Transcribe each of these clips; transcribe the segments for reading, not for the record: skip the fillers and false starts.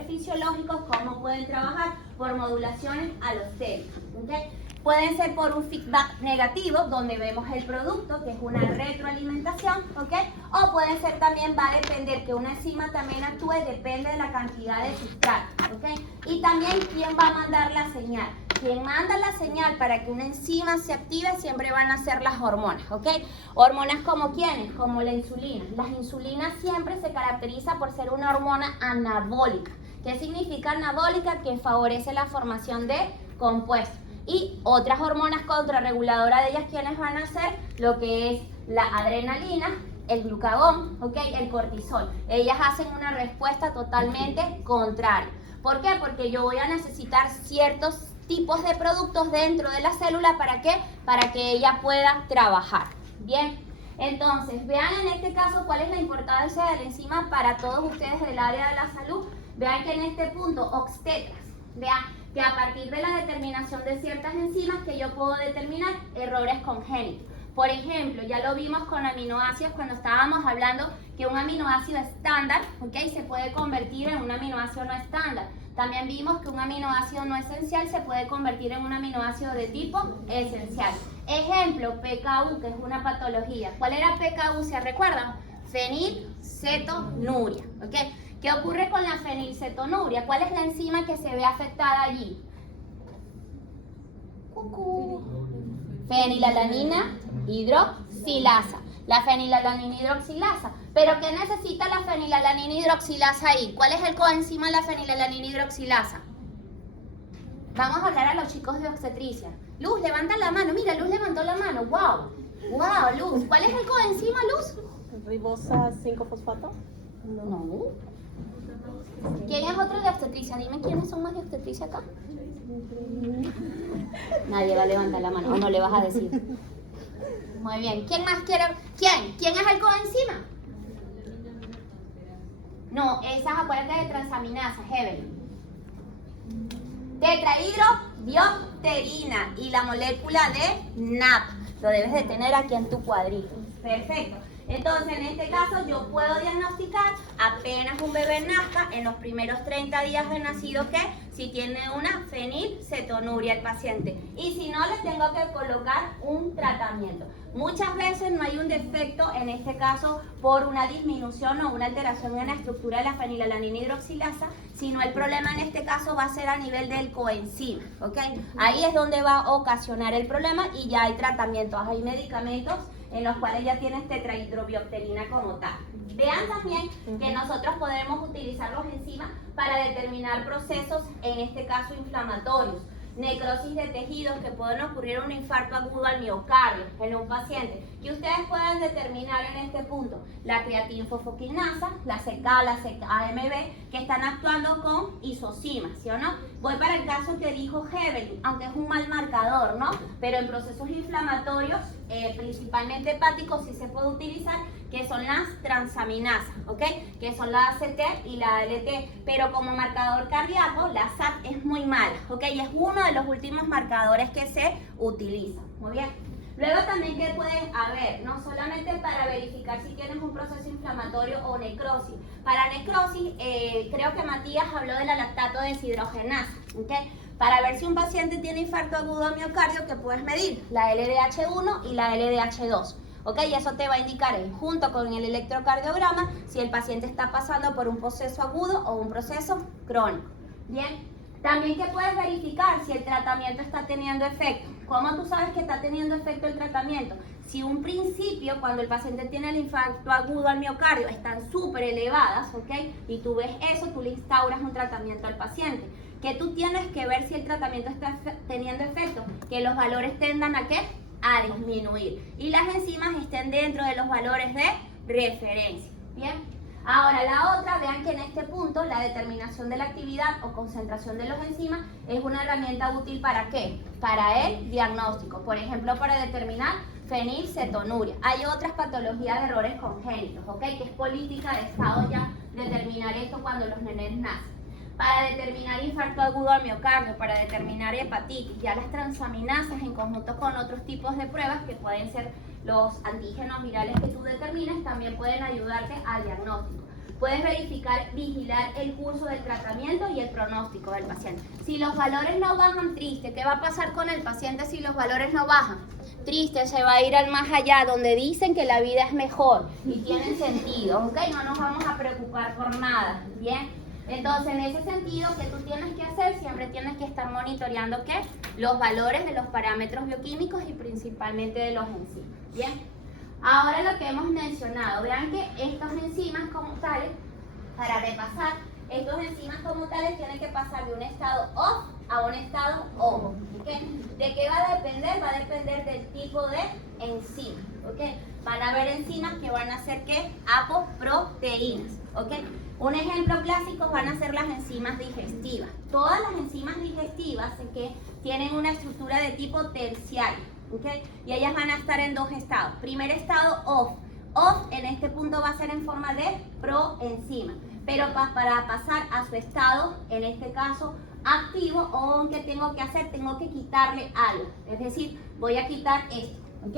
marcadores fisiológicos, cómo pueden trabajar por modulaciones alostéricas, ¿okay? Pueden ser por un feedback negativo, donde vemos el producto, que es una retroalimentación, ¿ok? O pueden ser también, va a depender que una enzima también actúe, depende de la cantidad de sustrato, ¿ok? Y también quién va a mandar la señal. Quien manda la señal para que una enzima se active siempre van a ser las hormonas, ¿ok? Hormonas como ¿quiénes? Como la insulina. Las insulinas siempre se caracteriza por ser una hormona anabólica. ¿Qué significa anabólica? Que favorece la formación de compuestos. Y otras hormonas contrarreguladoras de ellas, ¿quiénes van a ser? Lo que es la adrenalina, el glucagón, ¿ok? El cortisol. Ellas hacen una respuesta totalmente contraria. ¿Por qué? Porque yo voy a necesitar ciertos tipos de productos dentro de la célula, ¿para qué? Para que ella pueda trabajar. Bien, entonces, vean en este caso cuál es la importancia de la enzima para todos ustedes del área de la salud. Vean que en este punto, obstetras, vean que a partir de la determinación de ciertas enzimas que yo puedo determinar errores congénitos. Por ejemplo, ya lo vimos con aminoácidos cuando estábamos hablando que un aminoácido estándar, ¿ok? Se puede convertir en un aminoácido no estándar. También vimos que un aminoácido no esencial se puede convertir en un aminoácido de tipo esencial. Ejemplo, PKU, que es una patología. ¿Cuál era PKU? ¿Se recuerdan? Fenilcetonuria, ¿ok? ¿Qué ocurre con la fenilcetonuria? ¿Cuál es la enzima que se ve afectada allí? Fenilalanina hidroxilasa. La fenilalanina hidroxilasa. ¿Pero qué necesita la fenilalanina hidroxilasa ahí? ¿Cuál es el coenzima de la fenilalanina hidroxilasa? Vamos a hablar a los chicos de obstetricia. Luz, levanta la mano. Mira, Luz levantó la mano. ¡Wow! ¡Wow, Luz! ¿Cuál es el coenzima, Luz? Ribosa 5-fosfato. No. ¿Quién es otro de obstetricia? Dime quiénes son más de obstetricia acá. Nadie va a levantar la mano, o no le vas a decir. Muy bien. ¿Quién más quiere? ¿Quién? ¿Quién es el coenzima? No, esas, acuérdate de transaminasas, Evelyn. Tetrahidrobiopterina y la molécula de NAP. Lo debes de tener aquí en tu cuadrito. Perfecto. Entonces, en este caso, yo puedo diagnosticar apenas un bebé nazca, en los primeros 30 días de nacido, que si tiene una fenilcetonuria el paciente. Y si no, le tengo que colocar un tratamiento. Muchas veces no hay un defecto, en este caso, por una disminución o una alteración en la estructura de la fenilalanina hidroxilasa, sino el problema en este caso va a ser a nivel del coenzima, ¿ok? Ahí es donde va a ocasionar el problema y ya hay tratamientos, hay medicamentos en los cuales ya tienes tetrahidrobiopterina como tal. Vean también que nosotros podemos utilizar los enzimas para determinar procesos, en este caso inflamatorios, necrosis de tejidos que pueden ocurrir un infarto agudo al miocardio en un paciente, que ustedes pueden determinar en este punto la creatinfosfoquinasa, la CK, la CK-AMB, que están actuando con isocimas, ¿sí o no? Voy para el caso que dijo Evelyn, aunque es un mal marcador, ¿no? Pero en procesos inflamatorios, principalmente hepáticos, sí se puede utilizar, que son las transaminasas, ¿ok? Que son la ACT y la ALT, pero como marcador cardíaco, la SAT es muy mala, ¿ok? Y es uno de los últimos marcadores que se utilizan, muy bien. Luego también que pueden haber, no solamente para verificar si tienes un proceso inflamatorio o necrosis. Para necrosis, creo que Matías habló de la lactato deshidrogenasa, ¿ok? Para ver si un paciente tiene infarto agudo al miocardio, que puedes medir la LDH1 y la LDH2. ¿Ok? Y eso te va a indicar, junto con el electrocardiograma, si el paciente está pasando por un proceso agudo o un proceso crónico. Bien. También que puedes verificar si el tratamiento está teniendo efecto. ¿Cómo tú sabes que está teniendo efecto el tratamiento? Si un principio, cuando el paciente tiene el infarto agudo al miocardio, están súper elevadas, ¿ok? Y tú ves eso, tú le instauras un tratamiento al paciente. Que tú tienes que ver si el tratamiento está teniendo efecto, que los valores tendan a ¿qué? A disminuir. Y las enzimas estén dentro de los valores de referencia. Bien. Ahora la otra, vean que en este punto la determinación de la actividad o concentración de los enzimas es una herramienta útil ¿para qué? Para el diagnóstico, por ejemplo para determinar fenilcetonuria. Hay otras patologías de errores congénitos, ¿ok? Que es política de Estado ya determinar esto cuando los nenes nacen. Para determinar infarto agudo al miocardio, para determinar hepatitis, ya las transaminasas en conjunto con otros tipos de pruebas que pueden ser los antígenos virales que tú determines, también pueden ayudarte al diagnóstico. Puedes verificar, vigilar el curso del tratamiento y el pronóstico del paciente. Si los valores no bajan, triste. ¿Qué va a pasar con el paciente si los valores no bajan? Triste, se va a ir al más allá, donde dicen que la vida es mejor y tienen sentido, ¿ok? No nos vamos a preocupar por nada, ¿bien? Entonces, en ese sentido, ¿qué tú tienes que hacer? Siempre tienes que estar monitoreando, ¿qué? Los valores de los parámetros bioquímicos y principalmente de los enzimas, ¿bien? Ahora lo que hemos mencionado, vean que estas enzimas como tales, para repasar, estos enzimas como tales tienen que pasar de un estado off a un estado on, ¿ok? ¿De qué va a depender? Va a depender del tipo de enzima, ¿ok? Van a haber enzimas que van a ser, ¿qué? Apoproteínas, ¿ok? Un ejemplo clásico van a ser las enzimas digestivas. Todas las enzimas digestivas que tienen una estructura de tipo terciario, ¿ok? Y ellas van a estar en dos estados. Primer estado off. Off en este punto va a ser en forma de proenzima. Pero para pasar a su estado, en este caso, activo, o ¿qué tengo que hacer? Tengo que quitarle algo. Es decir, voy a quitar esto, ¿ok?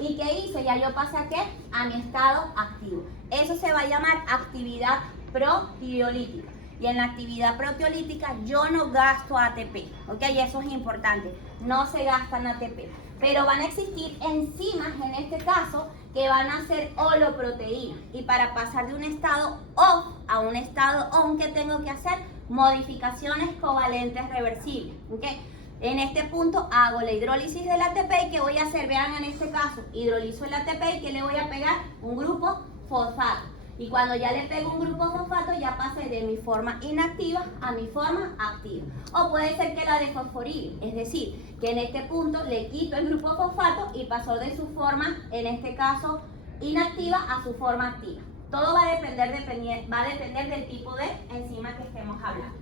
¿Y qué hice? Ya yo pasé ¿a qué? A mi estado activo. Eso se va a llamar actividad proteolítica. Y en la actividad proteolítica yo no gasto ATP, ¿ok? Y eso es importante. No se gastan ATP. Pero van a existir enzimas, en este caso, que van a ser holoproteínas. Y para pasar de un estado off a un estado on, ¿qué tengo que hacer? Modificaciones covalentes reversibles, ¿ok? En este punto hago la hidrólisis del ATP y ¿qué voy a hacer? Vean en este caso, hidrolizo el ATP y ¿qué le voy a pegar? Un grupo fosfato. Y cuando ya le pego un grupo fosfato, ya pasé de mi forma inactiva a mi forma activa. O puede ser que la desfosforile, es decir, que en este punto le quito el grupo fosfato y pasó de su forma, en este caso, inactiva a su forma activa. Todo va a depender del tipo de enzima que estemos hablando.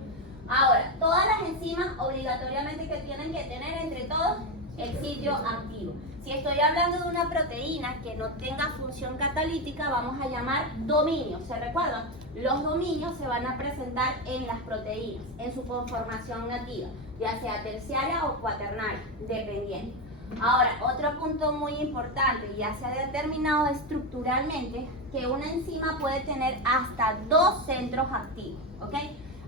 Ahora, todas las enzimas obligatoriamente que tienen que tener entre todos el sitio activo. Si estoy hablando de una proteína que no tenga función catalítica, vamos a llamar dominios. ¿Se recuerdan? Los dominios se van a presentar en las proteínas, en su conformación nativa, ya sea terciaria o cuaternaria, dependiendo. Ahora, otro punto muy importante, ya se ha determinado estructuralmente que una enzima puede tener hasta 2 centros activos, ¿ok?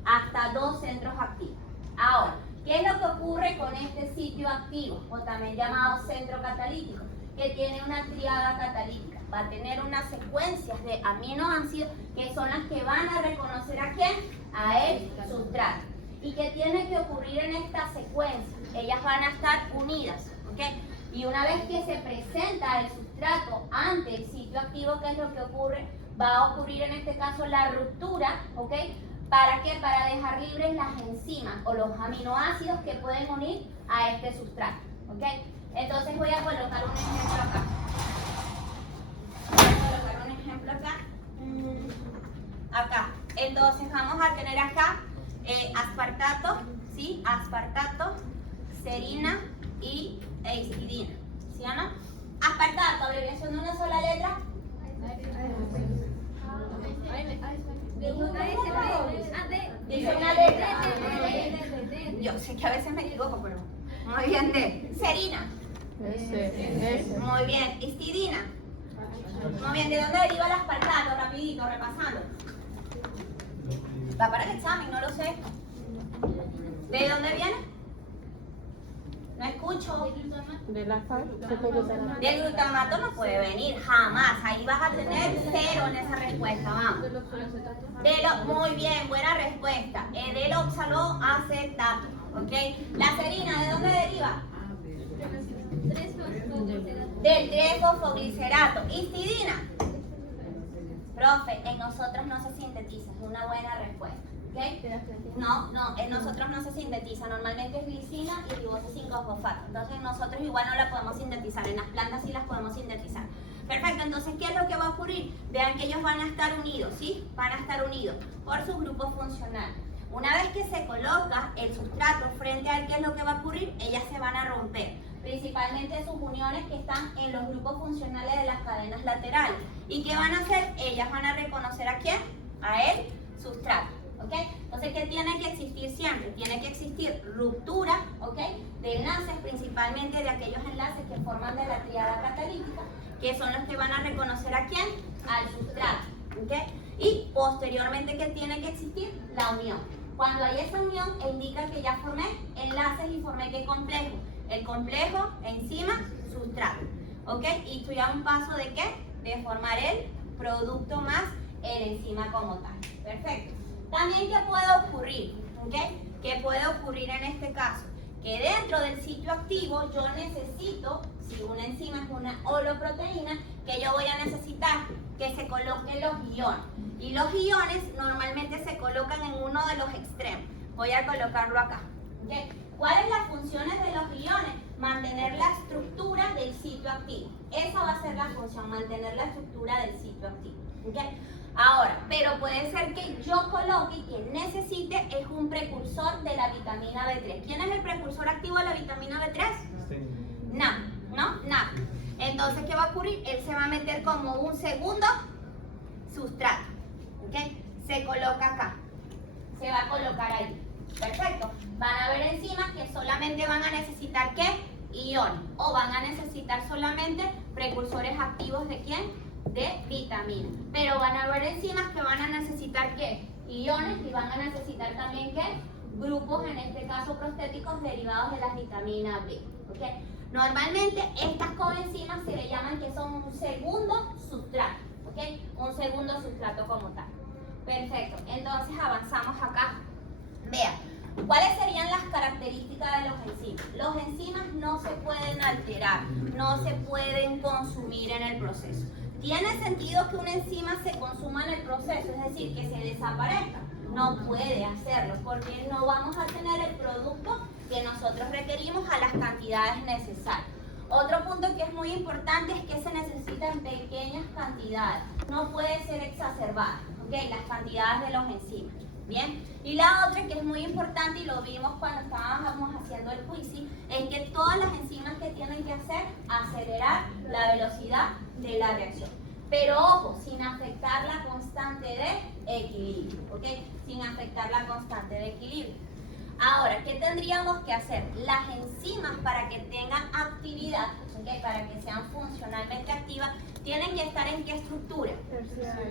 Hasta 2 centros activos. Ahora, ¿qué es lo que ocurre con este sitio activo, o también llamado centro catalítico? Que tiene una triada catalítica. Va a tener unas secuencias de aminoácidos que son las que van a reconocer ¿a quién? A el sustrato. ¿Y qué tiene que ocurrir en esta secuencia? Ellas van a estar unidas, ¿ok? Y una vez que se presenta el sustrato ante el sitio activo, ¿qué es lo que ocurre? Va a ocurrir en este caso la ruptura, ¿ok? ¿Para qué? Para dejar libres las enzimas o los aminoácidos que pueden unir a este sustrato, ¿ok? Entonces voy a colocar un ejemplo acá. Voy a colocar un ejemplo acá. Acá. Entonces vamos a tener acá aspartato, ¿sí? Aspartato, serina y histidina, ¿sí o no? Aspartato, abreviación de una sola letra. Dice una letra. Yo sé que a veces me equivoco, pero muy bien. De serina. Muy bien. Histidina. Muy bien. ¿De dónde deriva el aspartato? Rapidito, repasando. Va para el examen, no lo sé. ¿De dónde viene? No escucho. Del glutamato no puede venir, jamás. Ahí vas a tener 0 en esa respuesta, vamos. Muy bien, buena respuesta. Del oxaloacetato, ¿ok? La serina, ¿de dónde deriva? Del 3-fosfoglicerato. Histidina. Profe, en nosotros no se sintetiza, es una buena respuesta. ¿Okay? No, en nosotros no se sintetiza, normalmente es glicina y ribosa 5-fosfato. Entonces nosotros igual no la podemos sintetizar, en las plantas sí las podemos sintetizar. Perfecto, entonces ¿qué es lo que va a ocurrir? Vean que ellos van a estar unidos, ¿sí? Van a estar unidos por su grupo funcional. Una vez que se coloca el sustrato frente a él, ¿qué es lo que va a ocurrir? Ellas se van a romper, principalmente sus uniones que están en los grupos funcionales de las cadenas laterales. ¿Y qué van a hacer? Ellas van a reconocer ¿a quién? A el sustrato. ¿Okay? Entonces, ¿qué tiene que existir siempre? Tiene que existir ruptura, ¿ok? De enlaces, principalmente de aquellos enlaces que forman de la triada catalítica, que son los que van a reconocer ¿a quién? Al sustrato, ¿ok? Y posteriormente, ¿qué tiene que existir? La unión. Cuando hay esa unión, indica que ya formé enlaces y formé ¿qué complejo? El complejo, enzima, sustrato. ¿Ok? Y estoy a un paso de ¿qué? De formar el producto más el enzima como tal. Perfecto. También, ¿qué puede ocurrir? ¿Ok? ¿Qué puede ocurrir en este caso? Que dentro del sitio activo yo necesito, si una enzima es una holoproteína, que yo voy a necesitar que se coloquen los iones. Y los iones normalmente se colocan en uno de los extremos. Voy a colocarlo acá. ¿Okay? ¿Cuáles las funciones de los iones? Mantener la estructura del sitio activo. Esa va a ser la función, mantener la estructura del sitio activo. ¿Okay? Ahora, pero puede ser que yo coloque que necesite es un precursor de la vitamina B3. ¿Quién es el precursor activo de la vitamina B3? Sí. NAP, ¿no? NAP. Entonces, ¿qué va a ocurrir? Él se va a meter como un segundo sustrato. ¿Ok? Se coloca acá. Se va a colocar ahí. Perfecto. Van a haber enzimas que solamente van a necesitar ¿qué? Iones. O van a necesitar solamente precursores activos de ¿quién? De vitamina. Pero van a haber enzimas que van a necesitar ¿qué? Iones y van a necesitar también ¿qué? Grupos, en este caso prostéticos, derivados de las vitaminas B. ¿Okay? Normalmente estas coenzimas se le llaman que son un segundo sustrato. ¿Okay? Un segundo sustrato como tal. Perfecto. Entonces avanzamos acá. Vean. ¿Cuáles serían las características de los enzimas? Los enzimas no se pueden alterar, no se pueden consumir en el proceso. ¿Tiene sentido que una enzima se consuma en el proceso? Es decir, que se desaparezca. No puede hacerlo porque no vamos a tener el producto que nosotros requerimos a las cantidades necesarias. Otro punto que es muy importante es que se necesita en pequeñas cantidades. No puede ser exacerbada, ¿okay? Las cantidades de los enzimas. Bien, y la otra que es muy importante y lo vimos cuando estábamos haciendo el quizzing, es que todas las enzimas que tienen que hacer, acelerar la velocidad de la reacción. Pero ojo, sin afectar la constante de equilibrio, ¿ok? Sin afectar la constante de equilibrio. Ahora, ¿qué tendríamos que hacer? Las enzimas para que tengan actividad, ¿okay? Para que sean funcionalmente activas, tienen que estar ¿en qué estructura?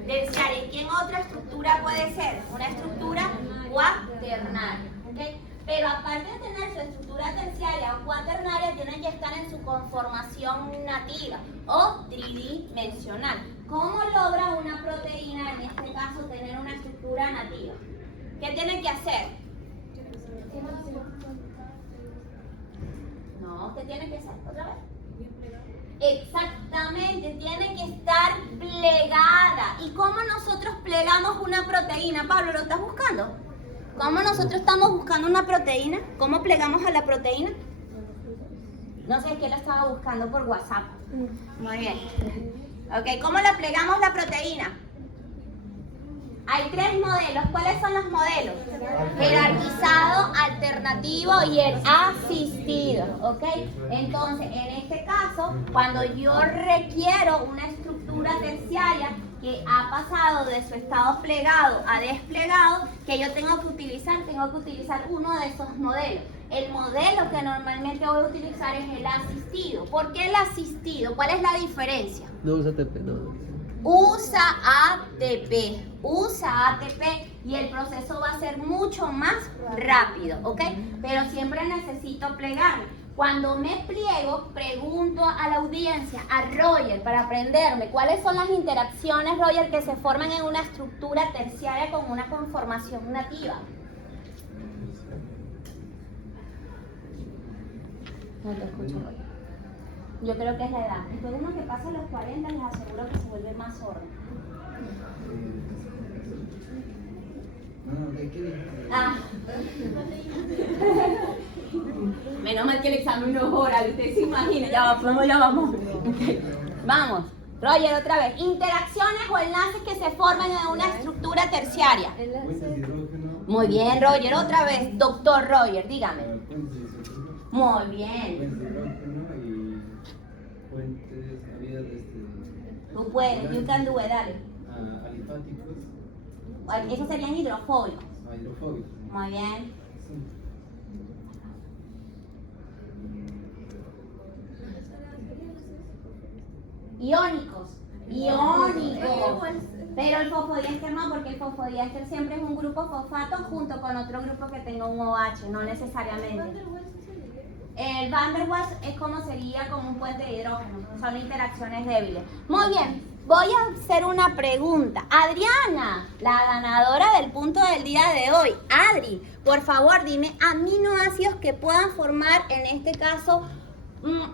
Terciaria. ¿Y qué otra estructura puede ser? Una estructura cuaternaria. ¿Okay? Pero aparte de tener su estructura terciaria o cuaternaria, tienen que estar en su conformación nativa o tridimensional. ¿Cómo logra una proteína, en este caso, tener una estructura nativa? ¿Qué tienen que hacer? No, ¿qué tiene que hacer? ¿Otra vez? Exactamente, tiene que estar plegada. ¿Y cómo nosotros plegamos una proteína? Pablo, ¿lo estás buscando? ¿Cómo nosotros estamos buscando una proteína? ¿Cómo plegamos a la proteína? No sé, ¿qué lo estaba buscando por WhatsApp? Muy bien. Ok, ¿cómo la plegamos la proteína? Hay tres modelos. ¿Cuáles son los modelos? Jerarquizado, alternativo y el asistido. ¿Ok? Entonces, en este caso, cuando yo requiero una estructura terciaria que ha pasado de su estado plegado a desplegado, que yo tengo que utilizar uno de esos modelos. El modelo que normalmente voy a utilizar es el asistido. ¿Por qué el asistido? ¿Cuál es la diferencia? No usa ATP, no. Usa ATP y el proceso va a ser mucho más rápido, ¿ok? Pero siempre necesito plegarme. Cuando me pliego, pregunto a la audiencia, a Roger, para aprenderme cuáles son las interacciones, Roger, que se forman en una estructura terciaria con una conformación nativa. No te escucho, Roger. Yo creo que es la edad. Después uno que pasa los 40 les aseguro que se vuelve más sordo. Ah. Menos mal que el examen no es oral, usted se imagina. Ya vamos. Vamos. Roger, otra vez. Interacciones o enlaces que se forman en una estructura terciaria. Muy bien, Roger. Otra vez. Doctor Roger, dígame. Muy bien. Tú puedes, you can do it, dale. Alifáticos. Esos serían hidrofóbicos. Hidrofóbicos. Muy bien. Sí. Iónicos. Iónicos. Pero el fosfodiéster no, porque el fosfodiéster siempre es un grupo fosfato junto con otro grupo que tenga un OH, no necesariamente. El Van der Waals es como sería como un puente de hidrógeno, son interacciones débiles. Muy bien, voy a hacer una pregunta. Adriana, la ganadora del punto del día de hoy. Adri, por favor, dime aminoácidos que puedan formar, en este caso,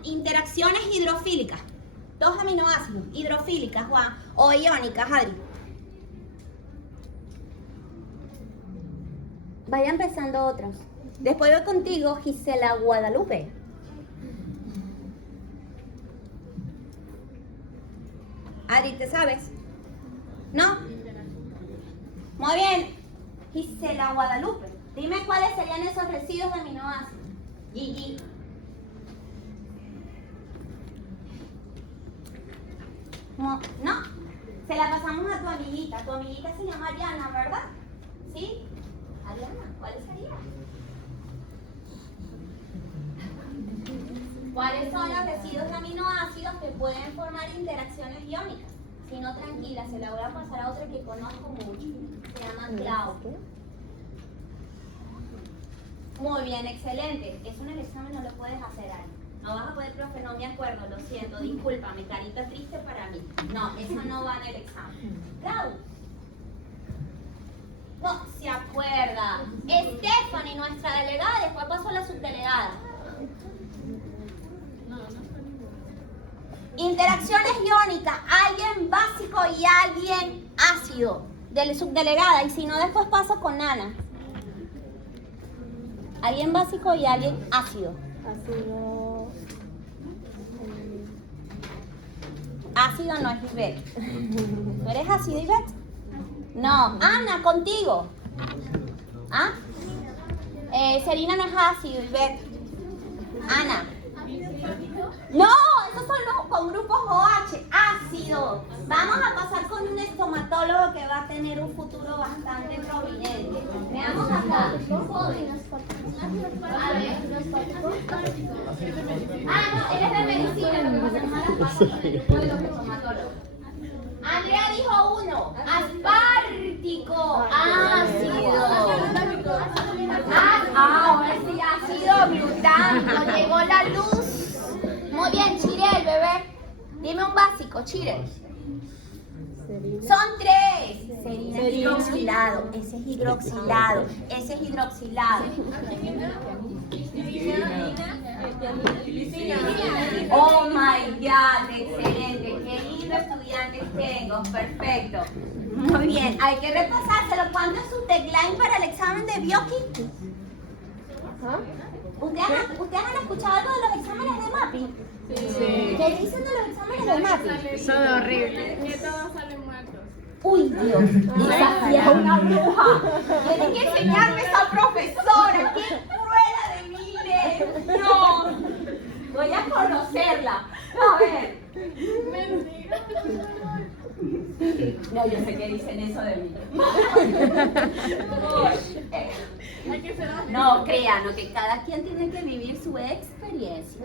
interacciones hidrofílicas. 2 aminoácidos, hidrofílicas, Juan, o iónicas, Adri. Vaya empezando otros. Después voy contigo, Gisela Guadalupe. Adri, ¿te sabes? ¿No? Muy bien. Gisela Guadalupe. Dime cuáles serían esos residuos de aminoácidos. Gigi. No. Se la pasamos a tu amiguita. Tu amiguita se llama Ariana, ¿verdad? ¿Sí? Ariana, ¿cuáles serían? ¿Cuáles son los residuos de aminoácidos que pueden formar interacciones iónicas? Si no, tranquila, se la voy a pasar a otra que conozco mucho. Se llama Clau. Muy bien, excelente. Eso en el examen no lo puedes hacer, Ari. No vas a poder, profe, no me acuerdo, lo siento, discúlpame, carita triste para mí. No, eso no va en el examen. Clau. No, se acuerda. Stephanie, nuestra delegada, después pasó a la subdelegada. Interacciones iónicas, alguien básico y alguien ácido, de la subdelegada, y si no después paso con Ana. Alguien básico y alguien ácido. Ácido. Ácido no es Ivette. ¿Tú eres ácido, Ivette? No. Ana, contigo. ¿Ah? Serena no es ácido, Ivette. Ana. No, esos son los con grupos OH, ácido. Vamos a pasar con un estomatólogo que va a tener un futuro bastante prominente. Veamos acá. Joven. A ver. Ah, no, él es de medicina, lo que pasa es que no las pasa con el grupo de los estomatólogos. Andrea dijo uno, aspartico, ácido. Ahora sí, ácido glutano, llegó la luz. Muy bien, Chirel, bebé. Dime un básico, Chirel. Son 3. Serina es hidroxilado. Ese es hidroxilado. Ese es hidroxilado. Oh my God, excelente. Qué lindo estudiantes tengo. Perfecto. Muy bien. Hay que repasárselo. ¿Cuánto es su tagline para el examen de Bioquímica? ¿Ustedes han escuchado algo de los exámenes de MAPI? Sí. ¿Qué dicen de los exámenes de MAPI? Son horribles. Que todos salen muertos. Uy, Dios, esa sí es una bruja. Tienen que enseñarme esa profesora. ¡Qué cruela de miles! No, voy a conocerla. A ver. No, yo sé que dicen eso de mí. No, créanos que cada quien tiene que vivir su experiencia.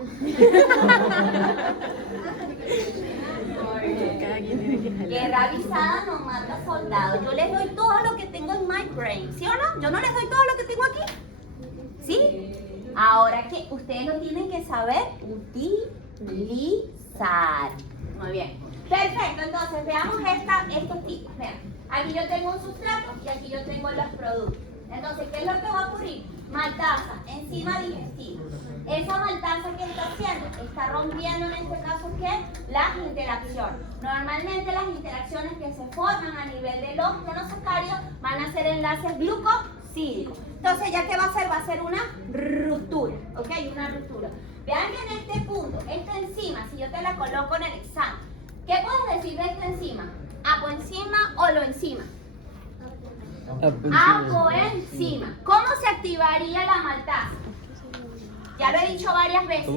Guerra avisada no mata soldados. Yo les doy todo lo que tengo en my brain, ¿sí o no? Yo no les doy todo lo que tengo aquí. ¿Sí? Ahora que ustedes lo tienen que saber utilizar. Muy bien. Perfecto, entonces veamos estos tipos. Vean, aquí yo tengo un sustrato y aquí yo tengo los productos. Entonces, ¿qué es lo que va a ocurrir? Maltasa, enzima digestiva. Esa maltasa que está haciendo, está rompiendo en este caso, ¿qué? Las interacciones. Normalmente las interacciones que se forman a nivel de los monosacáridos van a ser enlaces glucosídicos. Entonces, ¿ya qué va a hacer? Va a ser una ruptura, ¿ok? Una ruptura. Vean que en este punto, esta enzima, si yo te la coloco en el examen, ¿qué puedes decir de esta enzima? ¿Apoenzima o loenzima? Apoenzima. ¿Cómo se activaría la maltasa? Ya lo he dicho varias veces.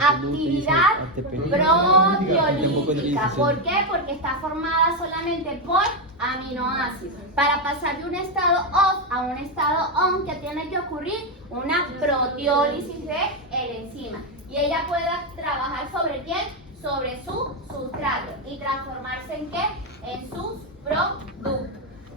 Actividad proteolítica. ¿Por qué? Porque está formada solamente por aminoácidos. Para pasar de un estado off a un estado on, ¿qué tiene que ocurrir? Una proteólisis de la enzima. Y ella puede trabajar sobre quién? Sobre su sustrato. sustrato y transformarse ¿en qué? En sus productos.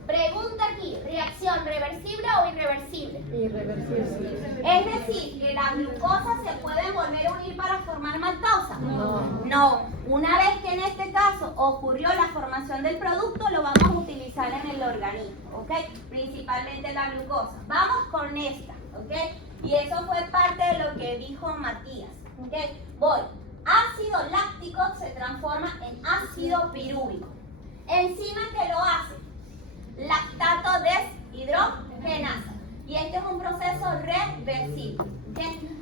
Pregunta aquí, ¿reacción reversible o irreversible? Irreversible. Es decir, que la glucosa se puede volver a unir para formar maltosa. No. No, una vez que en este caso ocurrió la formación del producto, lo vamos a utilizar en el organismo, ¿ok? Principalmente la glucosa. Vamos con esta, ¿ok? Y eso fue parte de lo que dijo Matías, ¿ok? Voy. Ácido láctico se transforma en ácido pirúvico. Enzima que lo hace, lactato deshidrogenasa. Y este es un proceso reversible, ¿ok?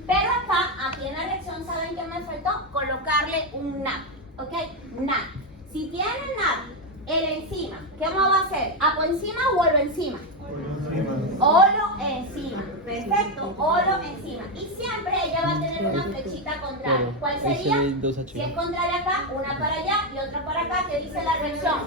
Pero acá, aquí en la reacción, ¿saben qué me faltó? Colocarle un NAD, ¿ok? NAD. Si tienen NAD, el enzima, ¿qué va a hacer? ¿Apoenzima o oloenzima? Oloenzima. Perfecto, oloenzima. Y siempre ella va a tener una flechita contraria. ¿Cuál sería? Si es contraria acá, una para allá y otra para acá. ¿Qué dice la reacción?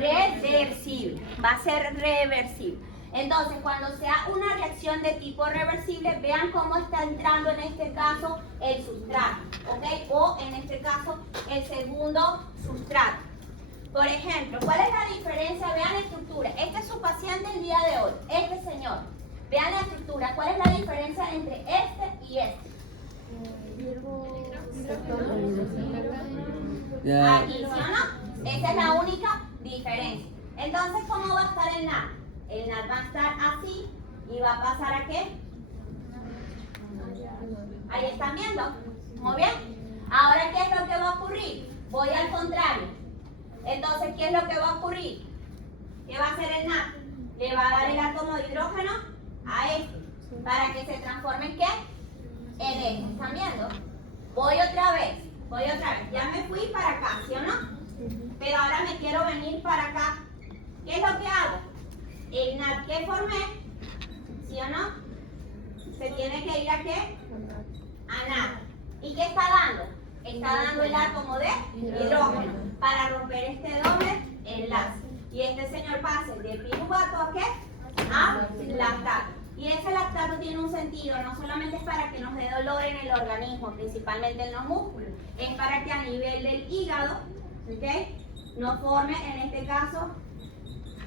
Reversible. Va a ser reversible. Entonces, cuando sea una reacción de tipo reversible, vean cómo está entrando en este caso el sustrato, ¿ok? O en este caso, el segundo sustrato. Por ejemplo, ¿cuál es la diferencia? Vean la estructura. Este es su paciente el día de hoy, este señor. Vean la estructura. ¿Cuál es la diferencia entre este y este? Aquí, ¿sí o no? Esa es la única diferencia. Entonces, ¿cómo va a estar el NAD? El NAD va a estar así y va a pasar a ¿qué? Ahí están viendo. Muy bien. Ahora, ¿qué es lo que va a ocurrir? Voy al contrario. Entonces, ¿qué es lo que va a ocurrir? ¿Qué va a hacer el NAD? Le va a dar el átomo de hidrógeno a este para que se transforme ¿en qué? En este. ¿Están viendo? Voy otra vez. Ya me fui para acá, ¿sí o no? Pero ahora me quiero venir para acá. ¿Qué es lo que hago? El NAD que formé, ¿sí o no? Se tiene que ir a ¿qué? A nada. ¿Y qué está dando? Está dando el átomo de hidrógeno para romper este doble enlace. Y este señor pasa de piruvato ¿a qué? A lactato. Y ese lactato tiene un sentido, no solamente es para que nos dé dolor en el organismo, principalmente en los músculos, es para que a nivel del hígado, ¿ok? Nos forme en este caso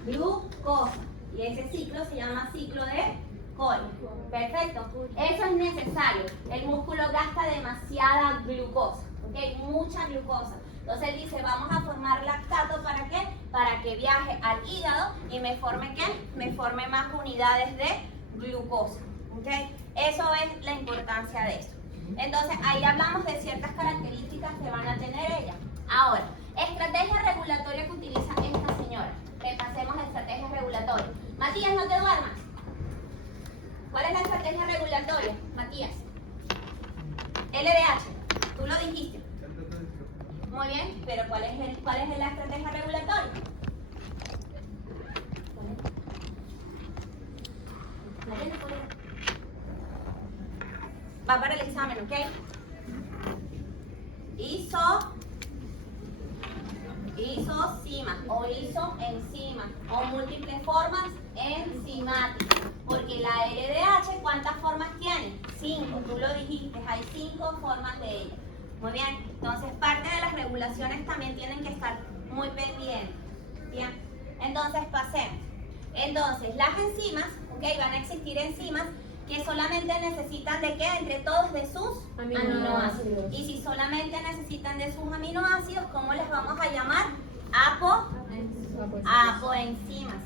glucosa. Y ese ciclo se llama ciclo de Cole. Perfecto. Eso es necesario. El músculo gasta demasiada glucosa, ¿ok? Mucha glucosa. Entonces él dice, vamos a formar lactato, ¿para qué? Para que viaje al hígado y me forme ¿qué? Me forme más unidades de glucosa, ¿ok? Eso es la importancia de eso. Entonces ahí hablamos de ciertas características que van a tener ella. Ahora, estrategia regulatoria que utiliza esta señora. Repasemos la estrategia regulatoria. Matías, no te duermas. ¿Cuál es la estrategia regulatoria, Matías? LDH, tú lo dijiste. Muy bien, pero ¿cuál es la estrategia regulatoria? Va para el examen, ¿ok? Isocimas o isoenzimas o múltiples formas enzimáticas. Porque la LDH, ¿cuántas formas tiene? 5, tú lo dijiste, hay 5 formas de ella. Muy bien, entonces parte de las regulaciones también tienen que estar muy pendientes. Bien, entonces pasemos. Entonces, las enzimas, ¿ok? Van a existir enzimas que solamente necesitan de ¿qué? Entre todos de sus aminoácidos. Y si solamente necesitan de sus aminoácidos, ¿cómo les vamos a llamar? Apoenzimas.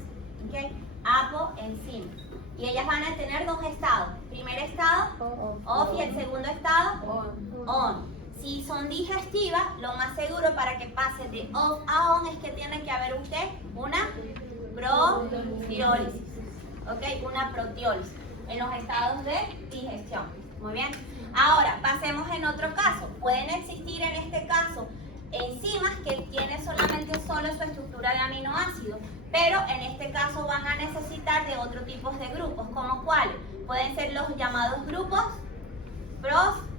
¿Ok? Apoenzimas. Y ellas van a tener dos estados. Primer estado, off, y el segundo estado, on. Si son digestivas, lo más seguro para que pase de off a on es que tiene que haber usted una proteólisis. ¿Ok? Una proteólisis en los estados de digestión. Muy bien. Ahora, pasemos en otro caso. Pueden existir en este caso enzimas que tienen solamente su estructura de aminoácidos, pero en este caso van a necesitar de otro tipo de grupos, como cuáles. Pueden ser los llamados grupos prostéticos.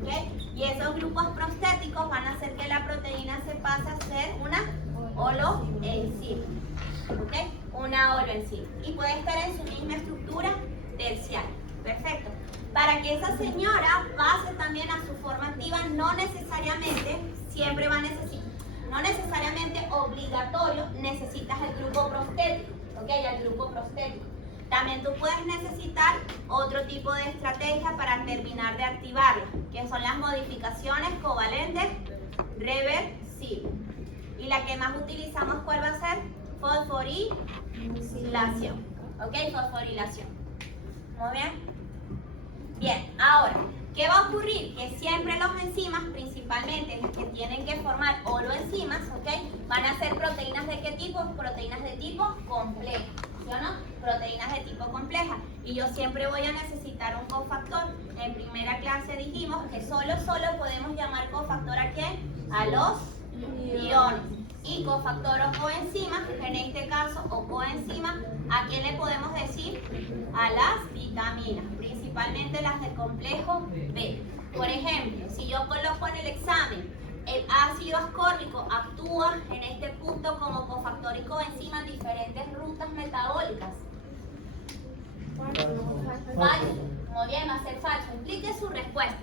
¿Okay? Y esos grupos prostéticos van a hacer que la proteína se pase a ser una holoenzima. ¿Okay? Una holoenzima. Y puede estar en su misma estructura terciaria. Perfecto. Para que esa señora pase también a su forma activa, no necesariamente siempre va a necesitar, no necesariamente obligatorio, necesitas el grupo prostético, ¿ok? El grupo prostético. También tú puedes necesitar otro tipo de estrategia para terminar de activarla, que son las modificaciones covalentes reversibles. Y la que más utilizamos, ¿cuál va a ser? Fosforilación. ¿Ok? Fosforilación. Muy bien. Bien, ahora, ¿qué va a ocurrir? Que siempre los enzimas, principalmente las que tienen que formar holoenzimas, ¿ok? Van a ser proteínas ¿de qué tipo? Proteínas de tipo compleja, ¿sí o no? Proteínas de tipo compleja. Y yo siempre voy a necesitar un cofactor. En primera clase dijimos que solo podemos llamar cofactor ¿a quién? A los iones. Y cofactor o coenzima, en este caso, o coenzima, ¿a quién le podemos decir? A las vitaminas, principalmente las del complejo B. Por ejemplo, si yo coloco en el examen, el ácido ascórbico actúa en este punto como cofactor y coenzima en diferentes rutas metabólicas. Falso. Muy bien, va a ser falso. Implique su respuesta.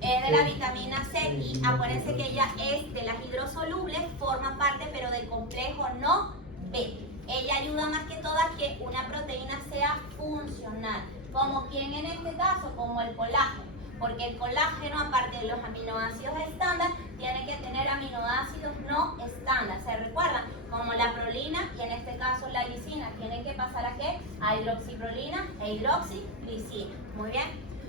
Es de la vitamina C y acuérdense que ella es de las hidrosolubles, forma parte pero del complejo no B. Ella ayuda más que todo a que una proteína sea funcional. ¿Como quién en este caso? Como el colágeno. Porque el colágeno, aparte de los aminoácidos estándar, tiene que tener aminoácidos no estándar. ¿Se recuerdan? Como la prolina y en este caso la glicina. Tienen que pasar a ¿qué? A hidroxiprolina e hidroxiglicina. Muy bien.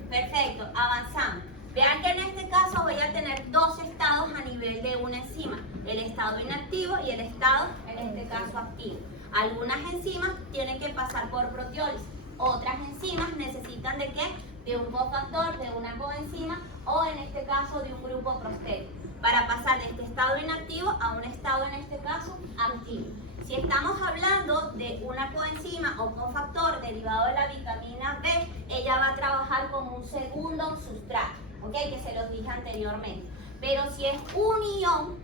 Perfecto. Avanzamos. Vean que en este caso voy a tener dos estados a nivel de una enzima. El estado inactivo y el estado, en este caso, activo. Algunas enzimas tienen que pasar por proteólisis. Otras enzimas necesitan ¿de qué? De un cofactor, de una coenzima o en este caso de un grupo prostético para pasar de este estado inactivo a un estado en este caso activo. Si estamos hablando de una coenzima o cofactor derivado de la vitamina B, ella va a trabajar como un segundo sustrato, ¿ok? Que se los dije anteriormente. Pero si es un ion,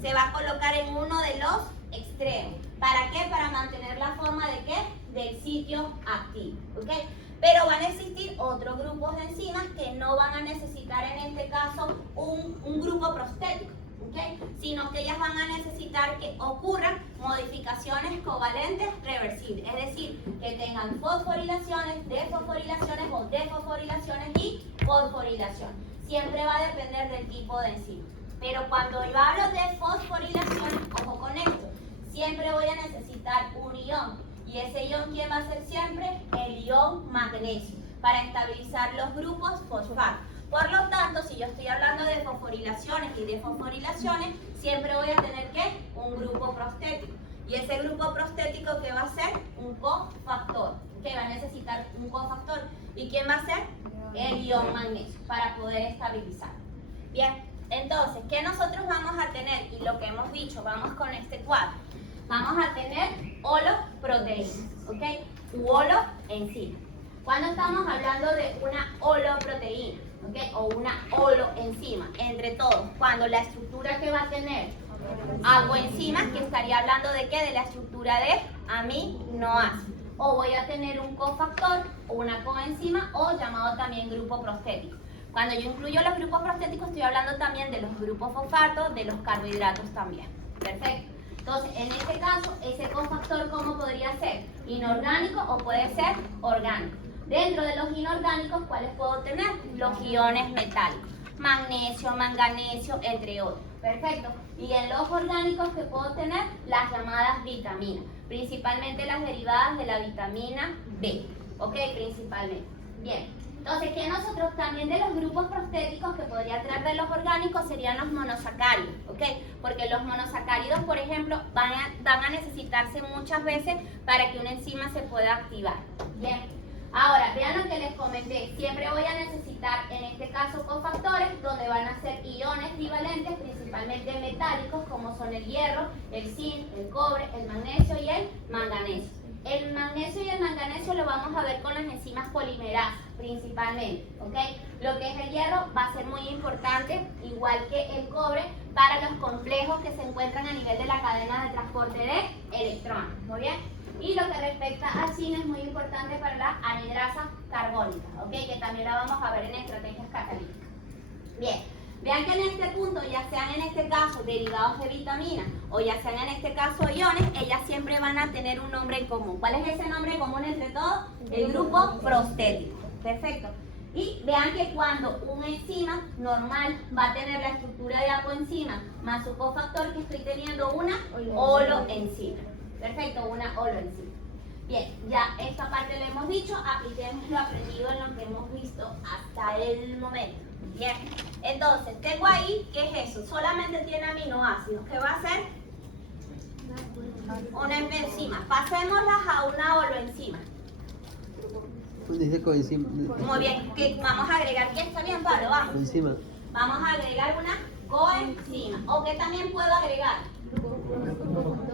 se va a colocar en uno de los extremos. ¿Para qué? Para mantener la forma de ¿qué? Del sitio activo, ¿ok? Pero van a existir otros grupos de enzimas que no van a necesitar en este caso un grupo prostético, ¿ok? Sino que ellas van a necesitar que ocurran modificaciones covalentes reversibles, es decir, que tengan fosforilaciones, desfosforilaciones o desfosforilaciones y fosforilaciones. Siempre va a depender del tipo de enzima. Pero cuando yo hablo de fosforilación, ojo con esto, siempre voy a necesitar un ion. ¿Y ese ion quién va a ser siempre? El ion magnesio, para estabilizar los grupos fosfato. Por lo tanto, si yo estoy hablando de fosforilaciones y desfosforilaciones, siempre voy a tener ¿qué? Un grupo prostético. Y ese grupo prostético, ¿qué va a ser? Un cofactor, que va a necesitar un cofactor. ¿Y quién va a ser? El ion magnesio, para poder estabilizar. Bien, entonces, ¿qué nosotros vamos a tener? Y lo que hemos dicho, vamos con este cuadro. Vamos a tener holoproteínas, ¿ok? U holoenzima. Cuando estamos hablando de una holoproteína, ¿ok? O una holoenzima, entre todos, cuando la estructura que va a tener agoenzimas, que estaría hablando de ¿qué? De la estructura de aminoácidos. O voy a tener un cofactor o una coenzima o llamado también grupo prostético. Cuando yo incluyo los grupos prostéticos estoy hablando también de los grupos fosfatos, de los carbohidratos también. Perfecto. Entonces, en este caso, ese cofactor, ¿cómo podría ser? Inorgánico o puede ser orgánico. Dentro de los inorgánicos, ¿cuáles puedo tener? Los iones metálicos. Magnesio, manganesio, entre otros. Perfecto. Y en los orgánicos, ¿qué puedo tener? Las llamadas vitaminas. Principalmente las derivadas de la vitamina B. ¿Ok? Principalmente. Bien. Entonces, que nosotros también de los grupos prostéticos que podría traer de los orgánicos serían los monosacáridos, ¿ok? Porque los monosacáridos, por ejemplo, van a necesitarse muchas veces para que una enzima se pueda activar. Bien. Ahora, vean lo que les comenté. Siempre voy a necesitar, en este caso, cofactores, donde van a ser iones bivalentes, principalmente metálicos, como son el hierro, el zinc, el cobre, el magnesio y el manganesio. El magnesio y el manganesio lo vamos a ver con las enzimas polimerasas, principalmente, ¿ok? Lo que es el hierro va a ser muy importante, igual que el cobre, para los complejos que se encuentran a nivel de la cadena de transporte de electrones, ¿muy bien? Y lo que respecta al cine es muy importante para la anhidrasa carbónica, ¿ok? Que también la vamos a ver en estrategias catalíticas. Bien, vean que en este punto, ya sean en este caso derivados de vitaminas o ya sean en este caso iones, ellas siempre van a tener un nombre en común. ¿Cuál es ese nombre común entre todos? El grupo prostético. Perfecto. Y vean que cuando un enzima normal va a tener la estructura de apoenzima más su cofactor, que estoy teniendo una holoenzima. Perfecto, una holoenzima. Bien, ya esta parte lo hemos dicho, apliquemos lo aprendido en lo que hemos visto hasta el momento. Bien, entonces tengo ahí, ¿qué es eso? Solamente tiene aminoácidos. ¿Qué va a hacer? Una enzima. Pasémoslas a una holoenzima. Dice coenzima. Muy bien, ¿qué vamos a agregar? ¿Qué está bien, Pablo? Vamos. Coenzima. Vamos a agregar una coenzima. ¿O qué también puedo agregar?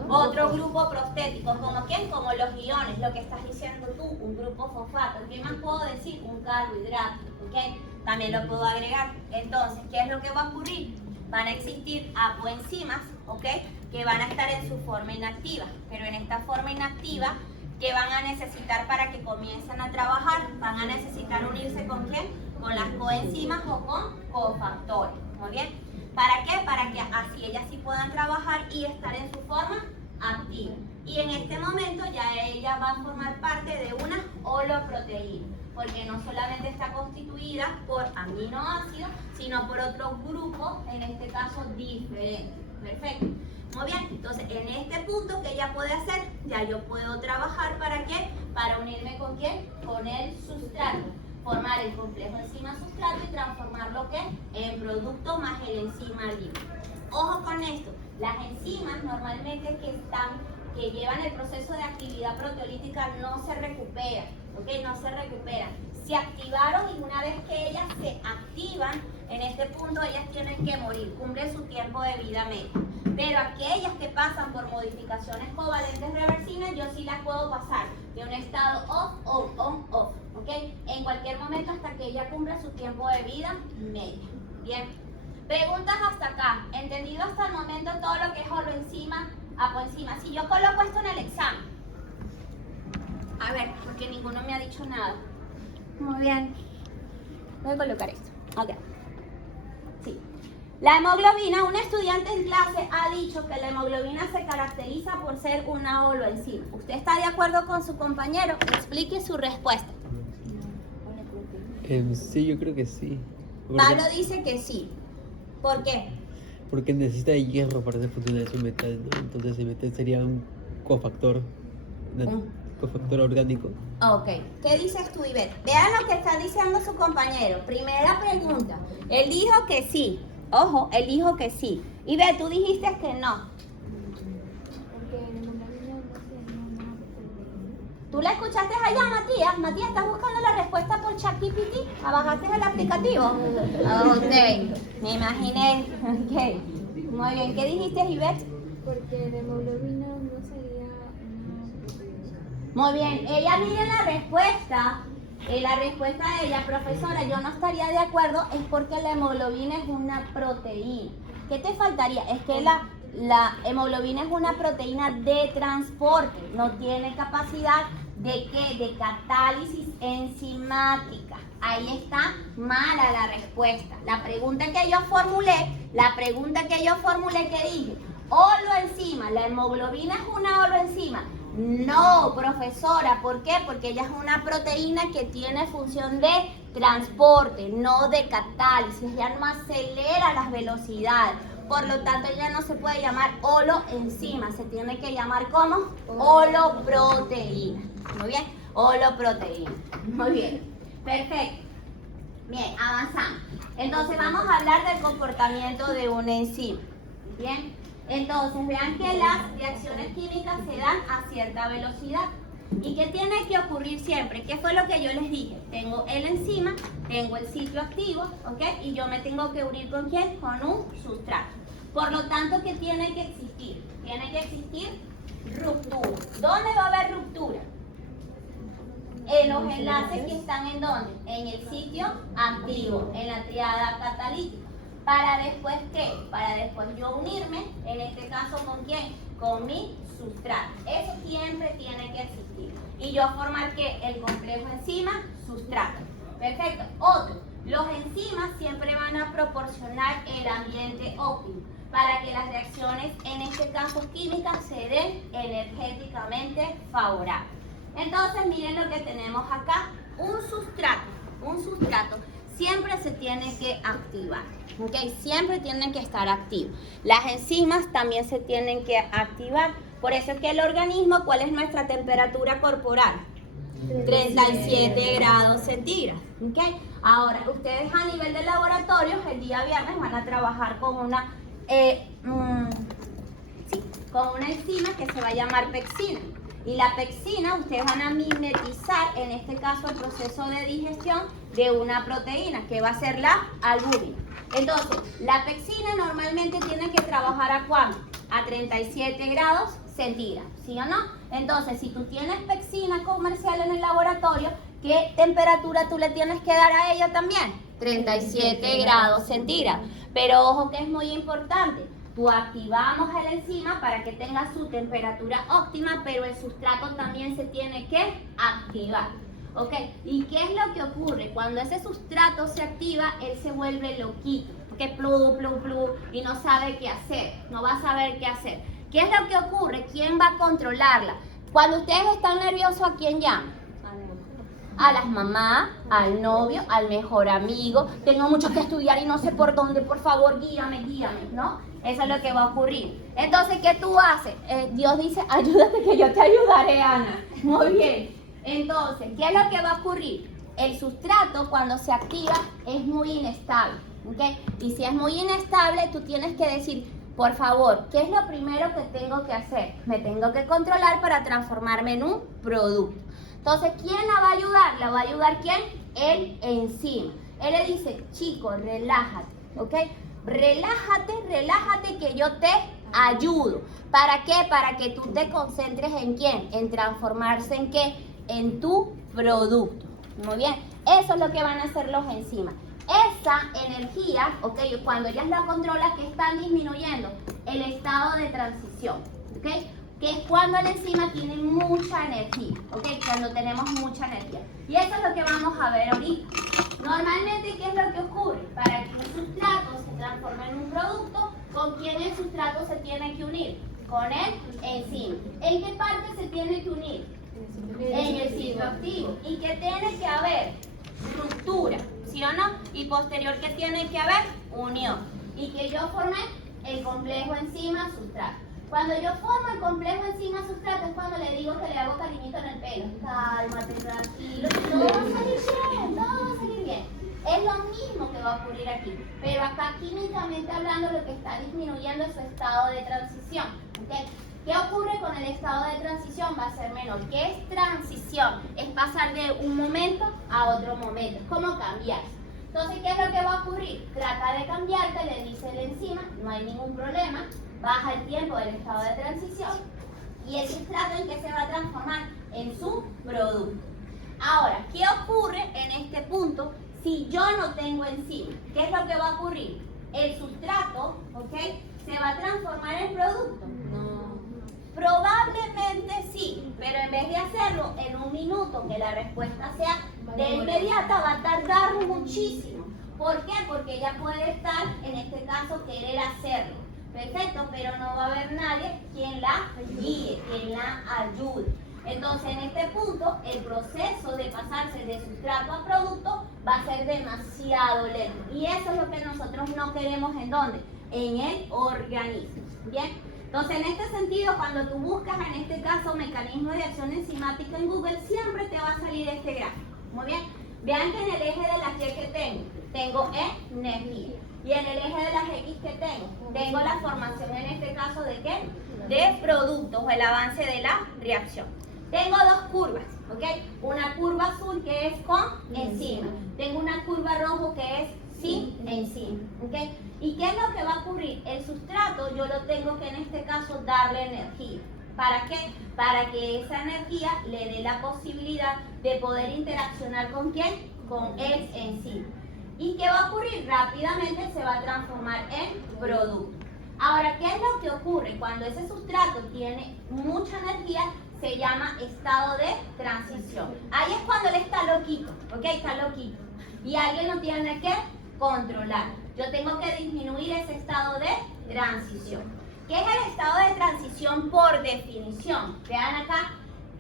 Otro grupo prostético. ¿Como quién? Como los iones, lo que estás diciendo tú, un grupo fosfato. ¿Qué más puedo decir? Un carbohidrato. ¿Ok? También lo puedo agregar. Entonces, ¿qué es lo que va a ocurrir? Van a existir apoenzimas, ¿ok? Que van a estar en su forma inactiva. Pero en esta forma inactiva, ¿qué van a necesitar para que comiencen a trabajar? Van a necesitar unirse ¿con quién? Con las coenzimas o con cofactores. Muy bien. ¿Para qué? Para que así ellas sí puedan trabajar y estar en su forma activa. Y en este momento ya ella va a formar parte de una holoproteína, porque no solamente está constituida por aminoácidos, sino por otros grupos, en este caso diferentes. Perfecto. Muy bien, entonces en este punto que ella puede hacer, ya yo puedo trabajar ¿para qué? Para unirme ¿con quién? Con el sustrato, formar el complejo enzima-sustrato y transformarlo ¿qué? En producto más el enzima libre. Ojo con esto, las enzimas normalmente que llevan el proceso de actividad proteolítica no se recuperan, ¿ok? No se recuperan. Se activaron y una vez que ellas se activan, en este punto ellas tienen que morir, cumplen su tiempo de vida media. Pero aquellas que pasan por modificaciones covalentes reversibles, yo sí las puedo pasar de un estado off, on, off, ¿ok? En cualquier momento hasta que ella cumpla su tiempo de vida media. Bien. Preguntas hasta acá. ¿Entendido hasta el momento todo lo que es holoenzima, apoenzima? Si yo coloco esto en el examen. A ver, porque ninguno me ha dicho nada. Muy bien. Voy a colocar esto. Ok. Sí. La hemoglobina, un estudiante en clase ha dicho que la hemoglobina se caracteriza por ser una holoenzima. ¿Usted está de acuerdo con su compañero? Explique su respuesta. Sí, yo creo que sí. Pablo dice que sí. ¿Por qué? Porque necesita de hierro para hacer funcionar su metal, ¿no? Entonces el metal sería un cofactor, cofactor orgánico. Ok. ¿Qué dices tú, Ivette? Vean lo que está diciendo su compañero. Primera pregunta. Él dijo que sí. Ojo, él dijo que sí. Ivette, tú dijiste que no. ¿Tú la escuchaste allá, Matías? Matías, ¿estás buscando la respuesta por ChatGPT? ¿Bajaste el aplicativo? Ok, me imaginé. Ok, muy bien. ¿Qué dijiste, Ivette? Porque la hemoglobina no sería una... Muy bien. Ella mire la respuesta. La respuesta de ella, profesora, yo no estaría de acuerdo, es porque la hemoglobina es una proteína. ¿Qué te faltaría? Es que la hemoglobina es una proteína de transporte, no tiene capacidad de ¿qué? De catálisis enzimática. Ahí está mala la respuesta. La pregunta que yo formulé, que dije, holoenzima, la hemoglobina es una holoenzima. No, profesora, ¿por qué? Porque ella es una proteína que tiene función de transporte, no de catálisis. Ella no acelera las velocidades. Por lo tanto, ella no se puede llamar holoenzima, se tiene que llamar como holoproteína. Muy bien, holoproteína. Muy bien, perfecto. Bien, avanzamos. Entonces vamos a hablar del comportamiento de una enzima. Bien, entonces vean que las reacciones químicas se dan a cierta velocidad. ¿Y qué tiene que ocurrir siempre? ¿Qué fue lo que yo les dije? Tengo el enzima, tengo el sitio activo, ¿ok? Y yo me tengo que unir ¿con quién? Con un sustrato. Por lo tanto, ¿qué tiene que existir? Tiene que existir ruptura. ¿Dónde va a haber ruptura? En los enlaces que están ¿en dónde? En el sitio activo, en la triada catalítica. ¿Para después qué? Para después yo unirme, en este caso ¿con quién? con mi sustrato. Eso siempre tiene que existir. Y yo formar que el complejo enzima, sustrato. Perfecto. Otro, los enzimas siempre van a proporcionar el ambiente óptimo para que las reacciones, en este caso químicas, se den energéticamente favorables. Entonces, miren lo que tenemos acá. Un sustrato siempre se tiene que activar. ¿Ok? Siempre tienen que estar activos. Las enzimas también se tienen que activar. Por eso es que el organismo, ¿cuál es nuestra temperatura corporal? 37 grados centígrados. ¿Okay? Ahora, ustedes a nivel de laboratorios, el día viernes van a trabajar con una enzima que se va a llamar pexina. Y la pexina, ustedes van a mimetizar, en este caso, el proceso de digestión de una proteína, que va a ser la albúmina. Entonces, la pexina normalmente tiene que trabajar ¿a cuánto? A 37 grados centígrados, ¿sí o no? Entonces, si tú tienes pexina comercial en el laboratorio, ¿qué temperatura tú le tienes que dar a ella también? 37 grados centígrados. Pero ojo que es muy importante. Tú activamos el enzima para que tenga su temperatura óptima, pero el sustrato también se tiene que activar. ¿Ok? ¿Y qué es lo que ocurre? Cuando ese sustrato se activa, él se vuelve loquito. Que plu, plu, plu, y no sabe qué hacer. No va a saber qué hacer. ¿Qué es lo que ocurre? ¿Quién va a controlarla? Cuando ustedes están nerviosos, ¿a quién llaman? A las mamás, al novio, al mejor amigo. Tengo mucho que estudiar y no sé por dónde, por favor, guíame, ¿no? Eso es lo que va a ocurrir. Entonces, ¿qué tú haces? Dios dice, ayúdate que yo te ayudaré, Ana. Muy bien. Entonces, ¿qué es lo que va a ocurrir? El sustrato, cuando se activa, es muy inestable. ¿Ok? Y si es muy inestable, tú tienes que decir, por favor, ¿qué es lo primero que tengo que hacer? Me tengo que controlar para transformarme en un producto. Entonces, ¿quién la va a ayudar? ¿La va a ayudar quién? El enzima. Él le dice, chico, relájate, ¿ok? Relájate que yo te ayudo. ¿Para qué? Para que tú te concentres en quién, en transformarse en qué, en tu producto. Muy bien, eso es lo que van a hacer los enzimas. Esa energía, ok, cuando ellas la controlan, que están disminuyendo el estado de transición, ok, que es cuando la enzima tiene mucha energía, ok, cuando tenemos mucha energía. Y eso es lo que vamos a ver ahorita. Normalmente, ¿qué es lo que ocurre? Para que un sustrato se transforme en un producto, ¿con quién el sustrato se tiene que unir? Con el enzima. ¿En qué parte se tiene que unir? En el sitio activo. ¿Y qué tiene que haber? Ruptura, ¿sí o no? Y posterior, ¿qué tiene que haber? Unión. Y que yo formé el complejo enzima-sustrato. Cuando yo formo el complejo enzima-sustrato es cuando le digo que le hago cariñito en el pelo. Cálmate, tranquilo, todo va a salir bien, todo va a salir bien. Es lo mismo que va a ocurrir aquí, pero acá químicamente hablando lo que está disminuyendo es su estado de transición. ¿Okay? ¿Qué ocurre con el estado de transición? Va a ser menor. ¿Qué es transición? Es pasar de un momento a otro momento. Es como cambiarse. Entonces, ¿qué es lo que va a ocurrir? Trata de cambiarte, le dice el enzima, no hay ningún problema, baja el tiempo del estado de transición y el sustrato en que se va a transformar en su producto. Ahora, ¿qué ocurre en este punto si yo no tengo enzima? ¿Qué es lo que va a ocurrir? El sustrato, ¿ok?, ¿se va a transformar en producto? No. Probablemente sí, pero en vez de hacerlo en un minuto, que la respuesta sea de inmediata, va a tardar muchísimo. ¿Por qué? Porque ella puede estar, en este caso, querer hacerlo. Perfecto, pero no va a haber nadie quien la guíe, quien la ayude. Entonces, en este punto, el proceso de pasarse de sustrato a producto va a ser demasiado lento. Y eso es lo que nosotros no queremos, ¿en dónde? En el organismo. ¿Bien? Entonces, en este sentido, cuando tú buscas, en este caso, mecanismo de acción enzimática en Google, siempre te va a salir este gráfico. Muy bien. Vean que en el eje de las Y que tengo energía. Y en el eje de las X que tengo la formación, en este caso, ¿de qué? De productos, o el avance de la reacción. Tengo dos curvas, ¿ok? Una curva azul que es con enzima. Tengo una curva roja que es sin enzima, ¿ok? ¿Y qué es lo que va a ocurrir? El sustrato yo lo tengo que, en este caso, darle energía. ¿Para qué? Para que esa energía le dé la posibilidad de poder interaccionar ¿con quién? Con el enzima. ¿Y qué va a ocurrir? Rápidamente se va a transformar en producto. Ahora, ¿qué es lo que ocurre? Cuando ese sustrato tiene mucha energía, se llama estado de transición. Ahí es cuando él está loquito, ¿ok? Está loquito. Y alguien lo tiene que controlar. Yo tengo que disminuir ese estado de transición. ¿Qué es el estado de transición por definición? Vean acá,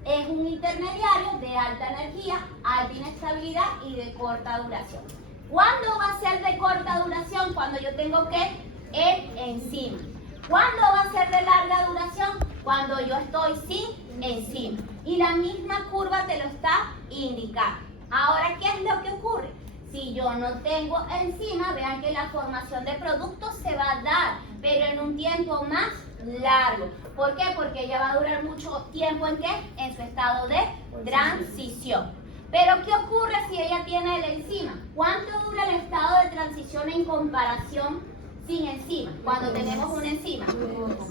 es un intermediario de alta energía, alta inestabilidad y de corta duración. ¿Cuándo va a ser de corta duración? Cuando yo tengo que el enzima. ¿Cuándo va a ser de larga duración? Cuando yo estoy sin enzima. Y la misma curva te lo está indicando. Ahora, ¿qué es lo que ocurre? Si yo no tengo enzima, vean que la formación de productos se va a dar, pero en un tiempo más largo. ¿Por qué? Porque ella va a durar mucho tiempo ¿en qué? En su estado de transición. Pero ¿qué ocurre si ella tiene el enzima? ¿Cuánto dura el estado de transición en comparación sin enzima? Cuando tenemos una enzima,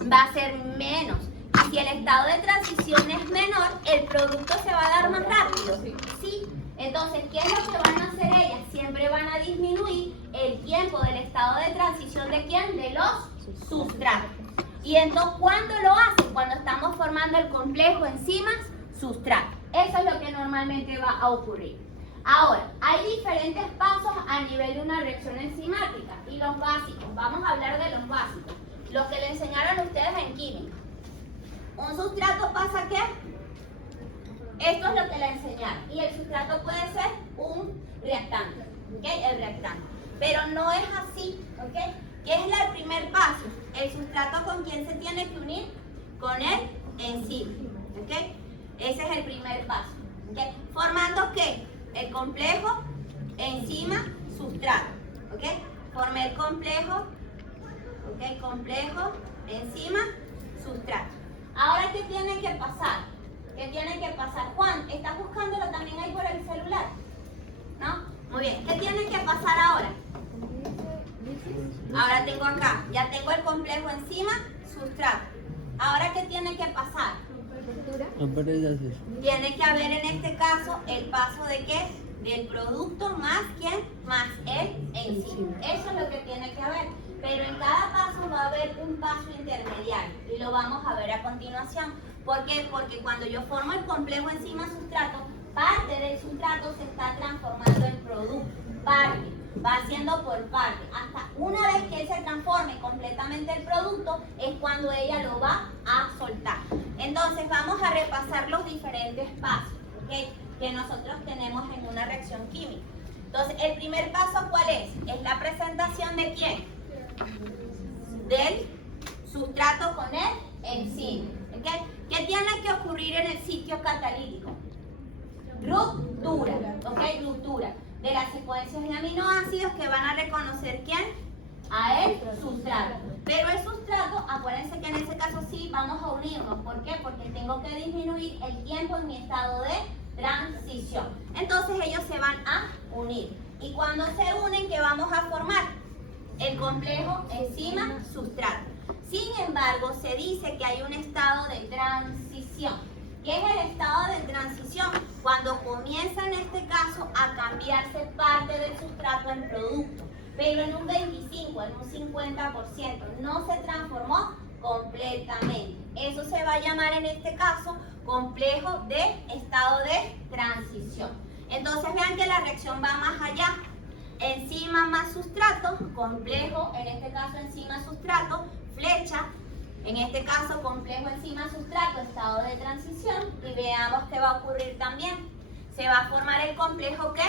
va a ser menos. Y si el estado de transición es menor, ¿el producto se va a dar más rápido? Sí. Entonces, ¿qué es lo que van a hacer ellas? Siempre van a disminuir el tiempo del estado de transición ¿de quién? De los sustratos. Y entonces, ¿cuándo lo hacen? Cuando estamos formando el complejo enzimas-sustrato. Eso es lo que normalmente va a ocurrir. Ahora, hay diferentes pasos a nivel de una reacción enzimática. Y los básicos, vamos a hablar de los básicos. Los que le enseñaron a ustedes en química. Un sustrato pasa ¿qué? Esto es lo que le enseñaron. Y el sustrato puede ser un reactante. ¿Ok? El reactante. Pero no es así. ¿Ok? ¿Qué es el primer paso? El sustrato con quién se tiene que unir? Con el enzima. ¿Ok? Ese es el primer paso. ¿Ok? Formando ¿qué? El complejo enzima-sustrato. ¿Ok? Formé el complejo. ¿Ok? Complejo enzima-sustrato. Ahora, ¿qué tiene que pasar? ¿Qué tiene que pasar? Juan, ¿estás buscándolo también ahí por el celular? ¿No? Muy bien. ¿Qué tiene que pasar ahora? Ahora tengo acá, ya tengo el complejo enzima-sustrato. Ahora, ¿qué tiene que pasar? Tiene que haber en este caso el paso de ¿qué? Del producto más ¿quién? Más el enzima. Eso es lo que tiene que haber. Pero en cada paso va a haber un paso intermediario y lo vamos a ver a continuación. ¿Por qué? Porque cuando yo formo el complejo enzima-sustrato, parte del sustrato se está transformando en producto. Parte, va haciendo por parte. Hasta una vez que él se transforme completamente el producto, es cuando ella lo va a soltar. Entonces vamos a repasar los diferentes pasos, ¿okay? Que nosotros tenemos en una reacción química. Entonces, el primer paso, ¿cuál es? Es la presentación de ¿quién? Del sustrato con el enzima. ¿Okay? ¿Qué tiene que ocurrir en el sitio catalítico? Ruptura, ¿ok? Ruptura de las secuencias de aminoácidos que van a reconocer ¿quién? A el sustrato. Pero el sustrato, acuérdense que en ese caso sí vamos a unirnos. ¿Por qué? Porque tengo que disminuir el tiempo en mi estado de transición. Entonces ellos se van a unir. Y cuando se unen, ¿qué vamos a formar? El complejo enzima-sustrato. Sin embargo, se dice que hay un estado de transición. ¿Qué es el estado de transición? Cuando comienza en este caso a cambiarse parte del sustrato en producto, pero en un 25, en un 50%, no se transformó completamente. Eso se va a llamar en este caso complejo de estado de transición. Entonces vean que la reacción va más allá. Enzima más sustrato, complejo, en este caso enzima sustrato, flecha, en este caso complejo enzima sustrato, estado de transición, y veamos qué va a ocurrir también. Se va a formar el complejo ¿qué?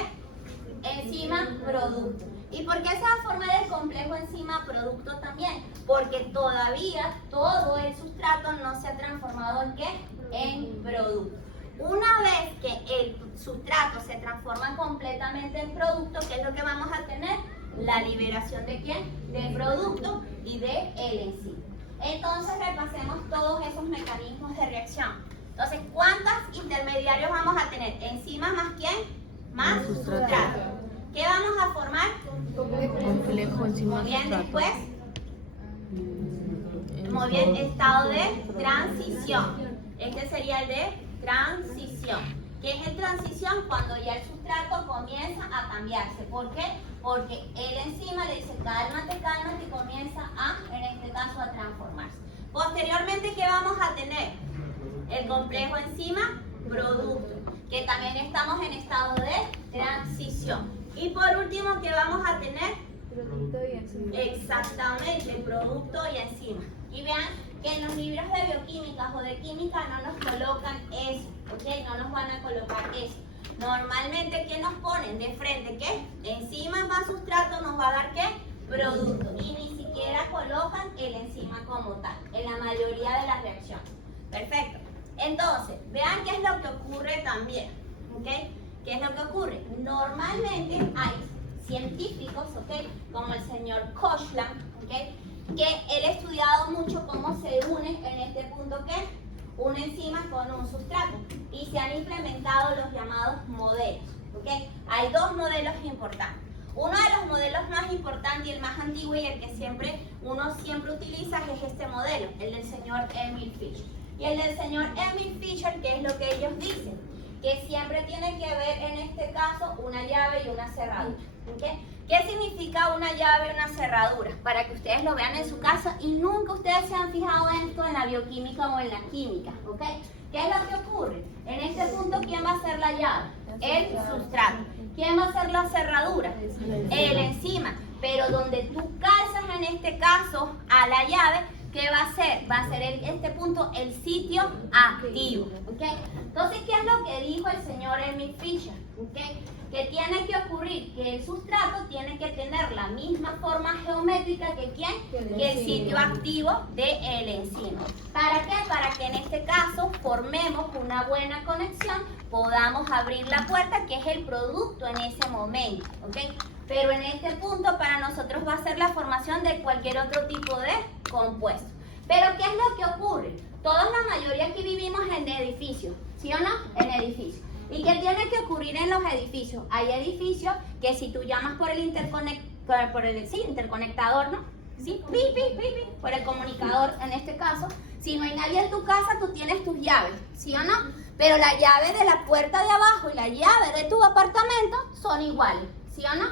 Enzima producto. ¿Y por qué se va a formar el complejo enzima producto también? Porque todavía todo el sustrato no se ha transformado en ¿qué? En producto. Una vez que el sustrato se transforma completamente en producto, ¿qué es lo que vamos a tener? La liberación de ¿quién? Del producto y de el enzima. Entonces repasemos todos esos mecanismos de reacción. Entonces, ¿cuántos intermediarios vamos a tener? Enzima más ¿quién? Más sustrato. ¿Qué vamos a formar? Complejo enzima Bien, sustrato. después. Muy bien, estado de transición. Este sería el de transición. ¿Qué es el transición? Cuando ya el sustrato comienza a cambiarse. ¿Por qué? Porque el enzima le dice cálmate, cálmate y comienza a, en este caso, a transformarse. Posteriormente, ¿qué vamos a tener? El complejo enzima producto, que también estamos en estado de transición. Y por último, ¿qué vamos a tener? Producto y enzima. Exactamente, producto y enzima. Y vean que en los libros de bioquímica o de química no nos colocan eso, ¿ok? No nos van a colocar eso. Normalmente, ¿qué nos ponen de frente? ¿Qué? Enzima más sustrato nos va a dar ¿qué? Producto. Y ni siquiera colocan el enzima como tal, en la mayoría de las reacciones. Perfecto. Entonces, vean qué es lo que ocurre también, ¿ok? ¿Qué es lo que ocurre? Normalmente hay científicos, ¿ok? Como el señor Koshland, ¿ok? Que él ha estudiado mucho cómo se une en este punto, ¿qué? Una enzima con un sustrato. Y se han implementado los llamados modelos, ¿ok? Hay dos modelos importantes. Uno de los modelos más importantes y el más antiguo y el que uno siempre utiliza es este modelo, el del señor Emil Fischer. Y el del señor Emil Fischer, ¿qué es lo que ellos dicen? Que siempre tiene que haber en este caso una llave y una cerradura. ¿Okay? ¿Qué significa una llave y una cerradura? Para que ustedes lo vean en su casa y nunca ustedes se han fijado en esto en la bioquímica o en la química. ¿Okay? ¿Qué es lo que ocurre? En este punto, ¿quién va a ser la llave? El sustrato. ¿Quién va a ser la cerradura? El enzima. Pero donde tú calzas en este caso a la llave, ¿qué va a ser? Va a ser este punto el sitio activo. ¿Okay? Entonces, ¿qué es lo que dijo el señor Emil Fischer? ¿Okay? Que tiene que ocurrir que el sustrato tiene que tener la misma forma geométrica que ¿quién? Que el sitio activo del enzima. ¿Para qué? Para que en este caso formemos una buena conexión, podamos abrir la puerta, que es el producto en ese momento. ¿Okay? Pero en este punto para nosotros va a ser la formación de cualquier otro tipo de compuesto. Pero ¿qué es lo que ocurre? Todos, la mayoría aquí vivimos en edificios, ¿sí o no? En edificios. ¿Y qué tiene que ocurrir en los edificios? Hay edificios que si tú llamas por el interconectador, ¿no? ¿Sí? Pi, pi, pi, pi, por el comunicador en este caso. Si no hay nadie en tu casa, tú tienes tus llaves, ¿sí o no? Pero la llave de la puerta de abajo y la llave de tu apartamento son iguales, ¿sí o no?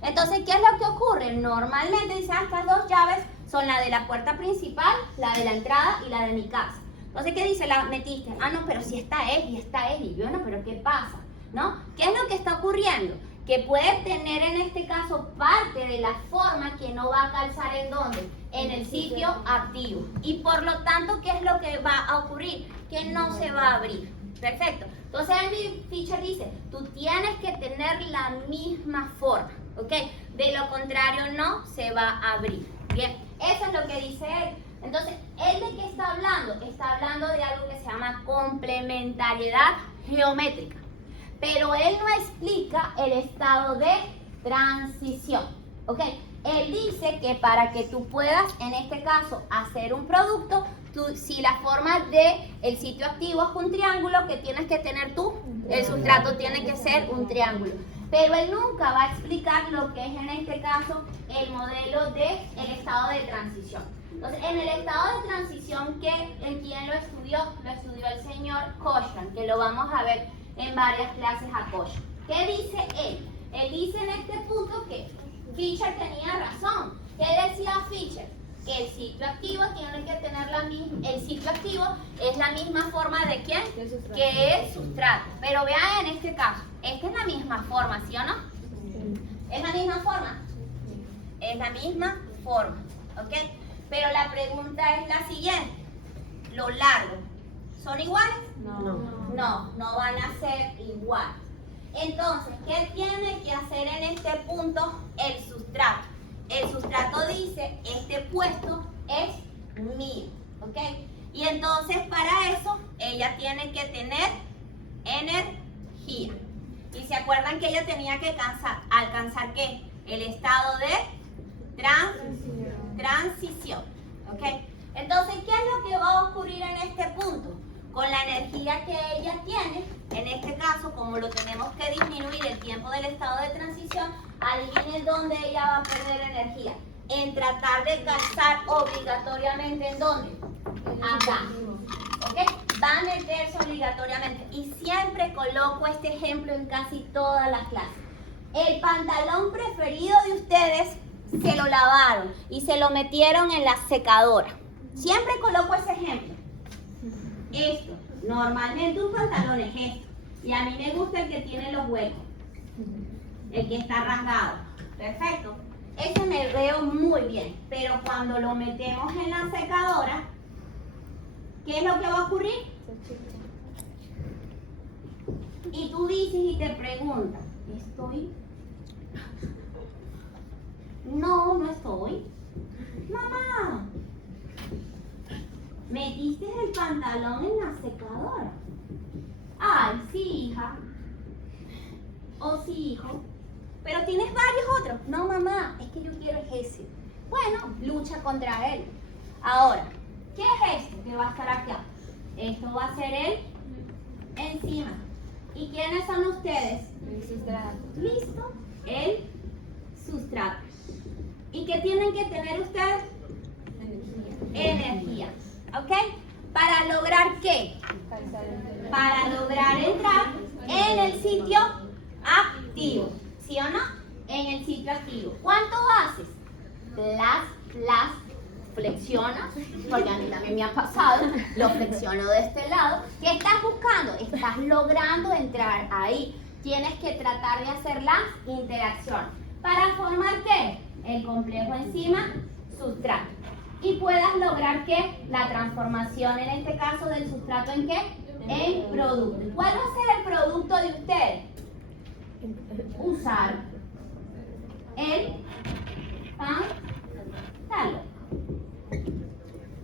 Entonces, ¿qué es lo que ocurre? Normalmente dicen, estas dos llaves son la de la puerta principal, la de la entrada y la de mi casa. Entonces, ¿qué dice? La metiste. Ah, no, pero si esta es y esta es. Y yo, no, pero ¿qué pasa? ¿No? ¿Qué es lo que está ocurriendo? Que puede tener en este caso parte de la forma que no va a calzar en dónde? En el sitio activo. Y por lo tanto, ¿qué es lo que va a ocurrir? Que no se va a abrir. Perfecto. Entonces, Emil Fischer dice, tú tienes que tener la misma forma. ¿Ok? De lo contrario, no se va a abrir. Bien, eso es lo que dice él. Entonces, ¿él de qué está hablando? Está hablando de algo que se llama complementariedad geométrica. Pero él no explica el estado de transición. ¿Ok? Él dice que para que tú puedas, en este caso, hacer un producto, si la forma del sitio activo es un triángulo, que tienes que tener tú, el sustrato tiene que ser un triángulo. Pero él nunca va a explicar lo que es en este caso el modelo del estado de transición. Entonces, en el estado de transición, ¿quién lo estudió? Lo estudió el señor Koshland, que lo vamos a ver en varias clases a Koshland. ¿Qué dice él? Él dice en este punto que Fischer tenía razón. ¿Qué decía Fischer? Que el sitio activo tiene que tener el sitio activo es la misma forma de ¿quién? Que el sustrato. Pero vean en este caso, esta es la misma forma, ¿sí o no? ¿Es la misma forma? Es la misma forma, ¿ok? Pero la pregunta es la siguiente. ¿Los largos son iguales? No van a ser iguales. Entonces, ¿qué tiene que hacer en este punto el sustrato? El sustrato dice, este puesto es mío, ¿ok? Y entonces para eso, ella tiene que tener energía. Y se acuerdan que ella tenía que alcanzar ¿qué? El estado de transición, ¿ok? Entonces, ¿qué es lo que va a ocurrir en este punto? Con la energía que ella tiene, en este caso, como lo tenemos que disminuir el tiempo del estado de transición, adivinen dónde ella va a perder energía. En tratar de calzar obligatoriamente, ¿en dónde? Acá. ¿Ok? Va a meterse obligatoriamente. Y siempre coloco este ejemplo en casi todas las clases. El pantalón preferido de ustedes se lo lavaron y se lo metieron en la secadora. Siempre coloco ese ejemplo. Esto, normalmente un pantalón es esto. Y a mí me gusta el que tiene los huecos. El que está rasgado. Perfecto. Ese me veo muy bien. Pero cuando lo metemos en la secadora, ¿qué es lo que va a ocurrir? Y tú dices y te preguntas, ¿estoy? No, no estoy. Mamá, ¿metiste el pantalón en la secadora? Ay, sí, hija. Oh, sí, hijo. Pero tienes varios otros. No, mamá, es que yo quiero ese. Bueno, lucha contra él. Ahora, ¿qué es esto que va a estar acá? Esto va a ser el encima. ¿Y quiénes son ustedes? El sustrato. ¿Listo? El sustrato. ¿Y qué tienen que tener ustedes? Energía. ¿Ok? ¿Para lograr qué? Para lograr entrar en el sitio activo. ¿Sí o no? En el sitio activo. ¿Cuánto haces? Flexionas, porque a mí también me ha pasado, lo flexiono de este lado. ¿Qué estás buscando? Estás logrando entrar ahí. Tienes que tratar de hacer la interacción. ¿Para formar qué? El complejo enzima sustrato. Y puedas lograr ¿qué? La transformación, en este caso, del sustrato ¿en qué? En producto. ¿Cuál va a ser el producto de ustedes? Usar el pantalón.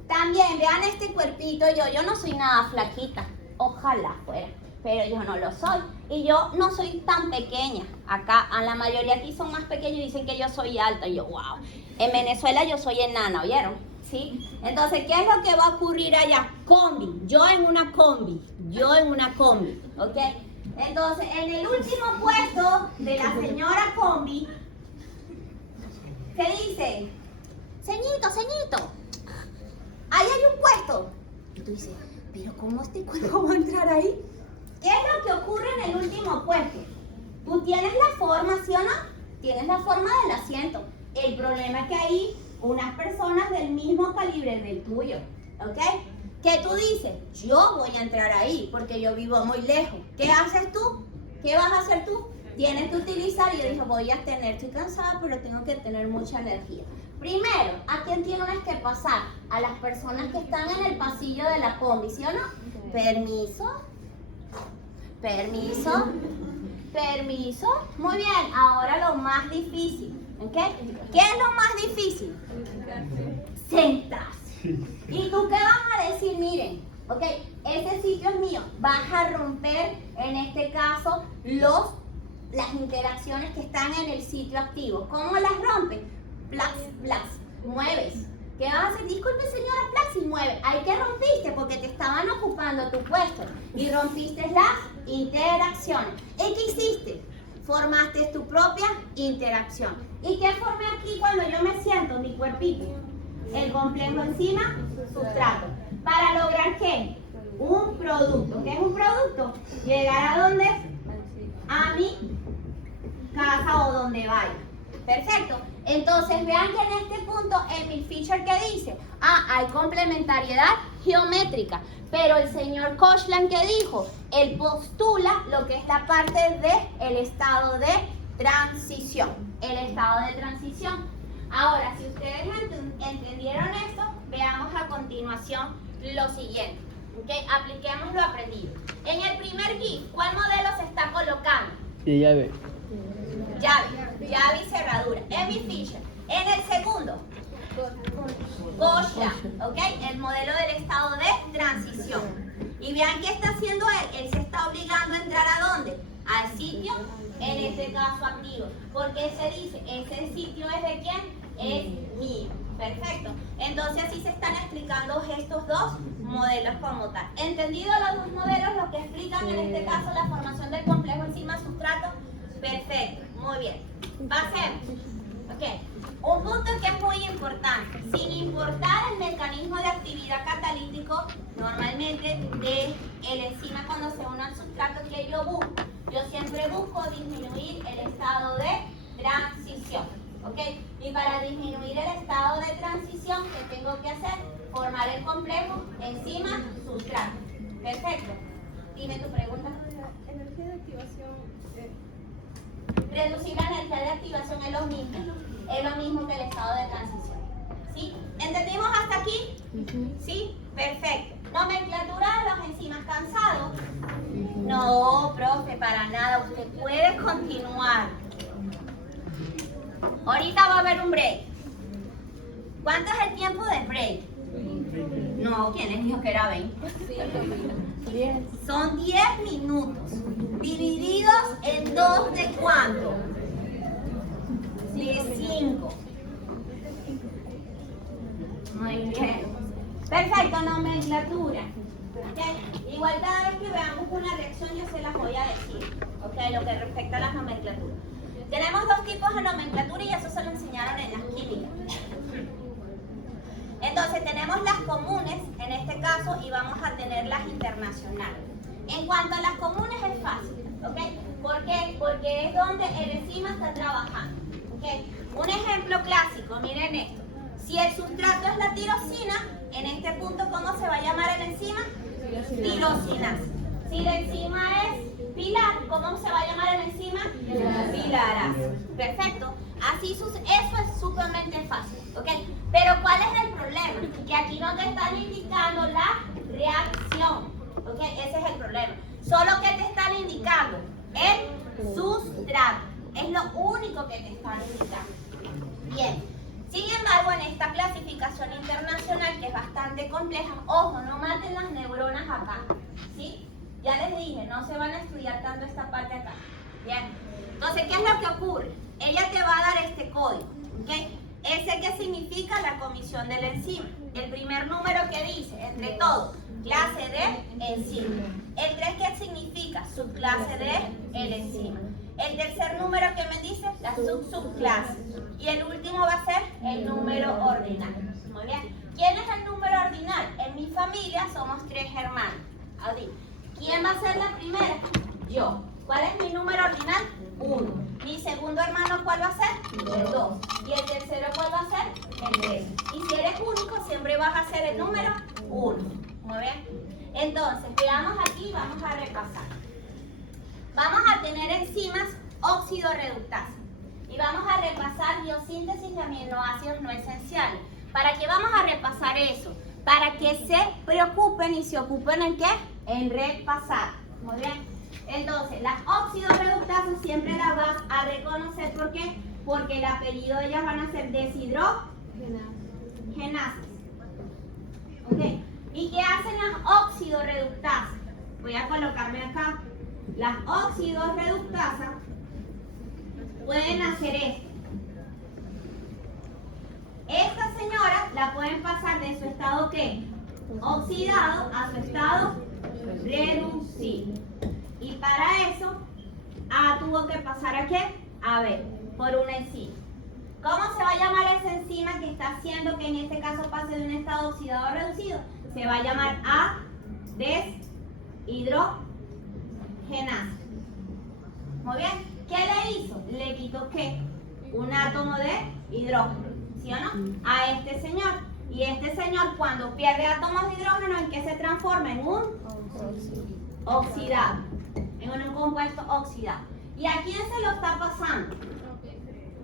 También vean este cuerpito, yo no soy nada flaquita, ojalá fuera, pero yo no lo soy. Y yo no soy tan pequeña. Acá, a la mayoría aquí son más pequeños y dicen que yo soy alta. Y yo, wow. En Venezuela yo soy enana, ¿oyeron? ¿Sí? Entonces, ¿qué es lo que va a ocurrir allá? Combi, yo en una combi, ¿ok? Entonces, en el último puesto de la señora combi, ¿qué dice? Ceñito, ahí hay un puesto. Y tú dices, pero ¿cómo este cuerpo va a entrar ahí? ¿Qué es lo que ocurre en el último puesto? Tú tienes la forma, ¿sí o no? Tienes la forma del asiento. El problema es que hay unas personas del mismo calibre del tuyo, ¿ok? ¿Qué tú dices? Yo voy a entrar ahí porque yo vivo muy lejos. ¿Qué haces tú? ¿Qué vas a hacer tú? Tienes que utilizar, y yo dije, estoy cansada, pero tengo que tener mucha energía. Primero, ¿a quién tienes que pasar? A las personas que están en el pasillo de la combi, ¿sí o no? Permiso. Muy bien, ahora lo más difícil, ¿ok? ¿Qué es lo más difícil? Sentarse. ¿Y tú qué vas a decir? Miren, ¿ok? Ese sitio es mío. Vas a romper, en este caso, las interacciones que están en el sitio activo. ¿Cómo las rompes? Plax, mueves. ¿Qué vas a hacer? Disculpe, señora, Plax, y mueve. Ahí que rompiste porque te estaban ocupando tu puesto y rompiste las interacciones. ¿Y qué hiciste? Formaste tu propia interacción. ¿Y qué formé aquí cuando yo me siento? Mi cuerpito. El complejo enzima sustrato. ¿Para lograr qué? Un producto. ¿Qué es un producto? Llegar a dónde? A mi casa o donde vaya. Perfecto. Entonces vean que en este punto Emil Fischer, ¿qué dice? Hay complementariedad geométrica. Pero el señor Koshland, ¿qué dijo? Él postula lo que es la parte del estado de transición. El estado de transición. Ahora, si ustedes entendieron esto, veamos a continuación lo siguiente. ¿Okay? Apliquemos lo aprendido. En el primer GIF, ¿cuál modelo se está colocando? Sí, llave Llave y cerradura. Emil Fischer. En el segundo, Koshland, ¿ok? El modelo del estado de transición. Y vean qué está haciendo él. Él se está obligando a entrar ¿a dónde? Al sitio, en este caso activo. Porque se dice, ese sitio es de quién? Es mío. Perfecto. Entonces así se están explicando estos dos modelos como tal. ¿Entendido los dos modelos? Lo que explican en este caso la formación del complejo enzima sustrato. Perfecto. Muy bien. Pasemos. Ok. Un punto que es muy importante. Sin importar el mecanismo de actividad catalítico normalmente el enzima cuando se une al sustrato que yo busco. Yo siempre busco disminuir el estado de transición, ¿ok? Y para disminuir el estado de transición, ¿qué tengo que hacer? Formar el complejo enzima-sustrato. Perfecto. Dime tu pregunta. La energía de activación. Reducir la energía de activación es lo mismo que el estado de transición. ¿Sí? ¿Entendimos hasta aquí? ¿Sí? Perfecto. Nomenclatura de los enzimas cansados. No, profe, para nada. Usted puede continuar. Ahorita va a haber un break. ¿Cuánto es el tiempo de break? No, ¿quién les dijo que era 20? Son 10 minutos. Divididos en 2 de ¿cuánto? De 5. Muy bien. Perfecto, nomenclatura. ¿Okay? Igual cada vez que veamos una reacción yo se las voy a decir. ¿Okay? Lo que respecta a las nomenclaturas. Tenemos 2 tipos de nomenclatura y eso se lo enseñaron en las químicas. Entonces tenemos las comunes en este caso y vamos a tener las internacionales. En cuanto a las comunes es fácil, ¿ok? ¿Por qué? Porque es donde el enzima está trabajando, ¿ok? Un ejemplo clásico, miren esto. Si el sustrato es la tirosina, en este punto, ¿cómo se va a llamar el enzima? Tirosinasa. Si la enzima es pilar, ¿cómo se va a llamar el enzima? Pilarasa. Perfecto. Así eso es sumamente fácil, ¿ok? Pero ¿cuál es el problema? Que aquí no te están indicando la reacción, ¿ok? Ese es el problema. Solo que te están indicando el sustrato. Es lo único que te están indicando. Bien. Sin embargo, en esta clasificación internacional, que es bastante compleja, ojo, no maten las neuronas acá, ¿sí? Ya les dije, no se van a estudiar tanto esta parte acá. Bien. Entonces, ¿qué es lo que ocurre? Ella te va a dar este código, ¿ok? Ese que significa la comisión del enzima. El primer número que dice, entre todos, clase de enzima. El 3 que significa subclase de el enzima. El tercer número que me dice, la subclase. Y el último va a ser el número ordinal. Muy bien. ¿Quién es el número ordinal? En mi familia somos 3 hermanos. Así. ¿Quién va a ser la primera? Yo. ¿Cuál es mi número ordinal? 1. Mi segundo hermano, ¿cuál va a ser? El 2. Y el tercero, ¿cuál va a ser? El 3. Y si eres único, siempre vas a ser el número 1. Muy bien. Entonces, veamos aquí y vamos a repasar. Vamos a tener enzimas óxido-reductasa. Y vamos a repasar biosíntesis de aminoácidos no esenciales. ¿Para qué vamos a repasar eso? Para que se preocupen y se ocupen en qué? En repasar. Muy bien. Entonces, las óxido-reductasas siempre las vas a reconocer. ¿Por qué? Porque el apellido de ellas van a ser deshidrogenasas. ¿Ok? ¿Y qué hacen las óxido-reductasas? Voy a colocarme acá. Las óxido-reductasas pueden hacer esto. Esta señora la pueden pasar de su estado ¿qué? Oxidado a su estado reducido. Y para eso, tuvo que pasar ¿a qué? A ver, por una enzima. ¿Cómo se va a llamar esa enzima que está haciendo que en este caso pase de un estado oxidado a reducido? Se va a llamar deshidrogenasa. Muy bien. ¿Qué le hizo? Le quitó ¿qué? Un átomo de hidrógeno, ¿sí o no? A este señor. Y este señor cuando pierde átomos de hidrógeno, ¿en qué se transforma? En un oxidado. En un compuesto oxidado. ¿Y a quién se lo está pasando?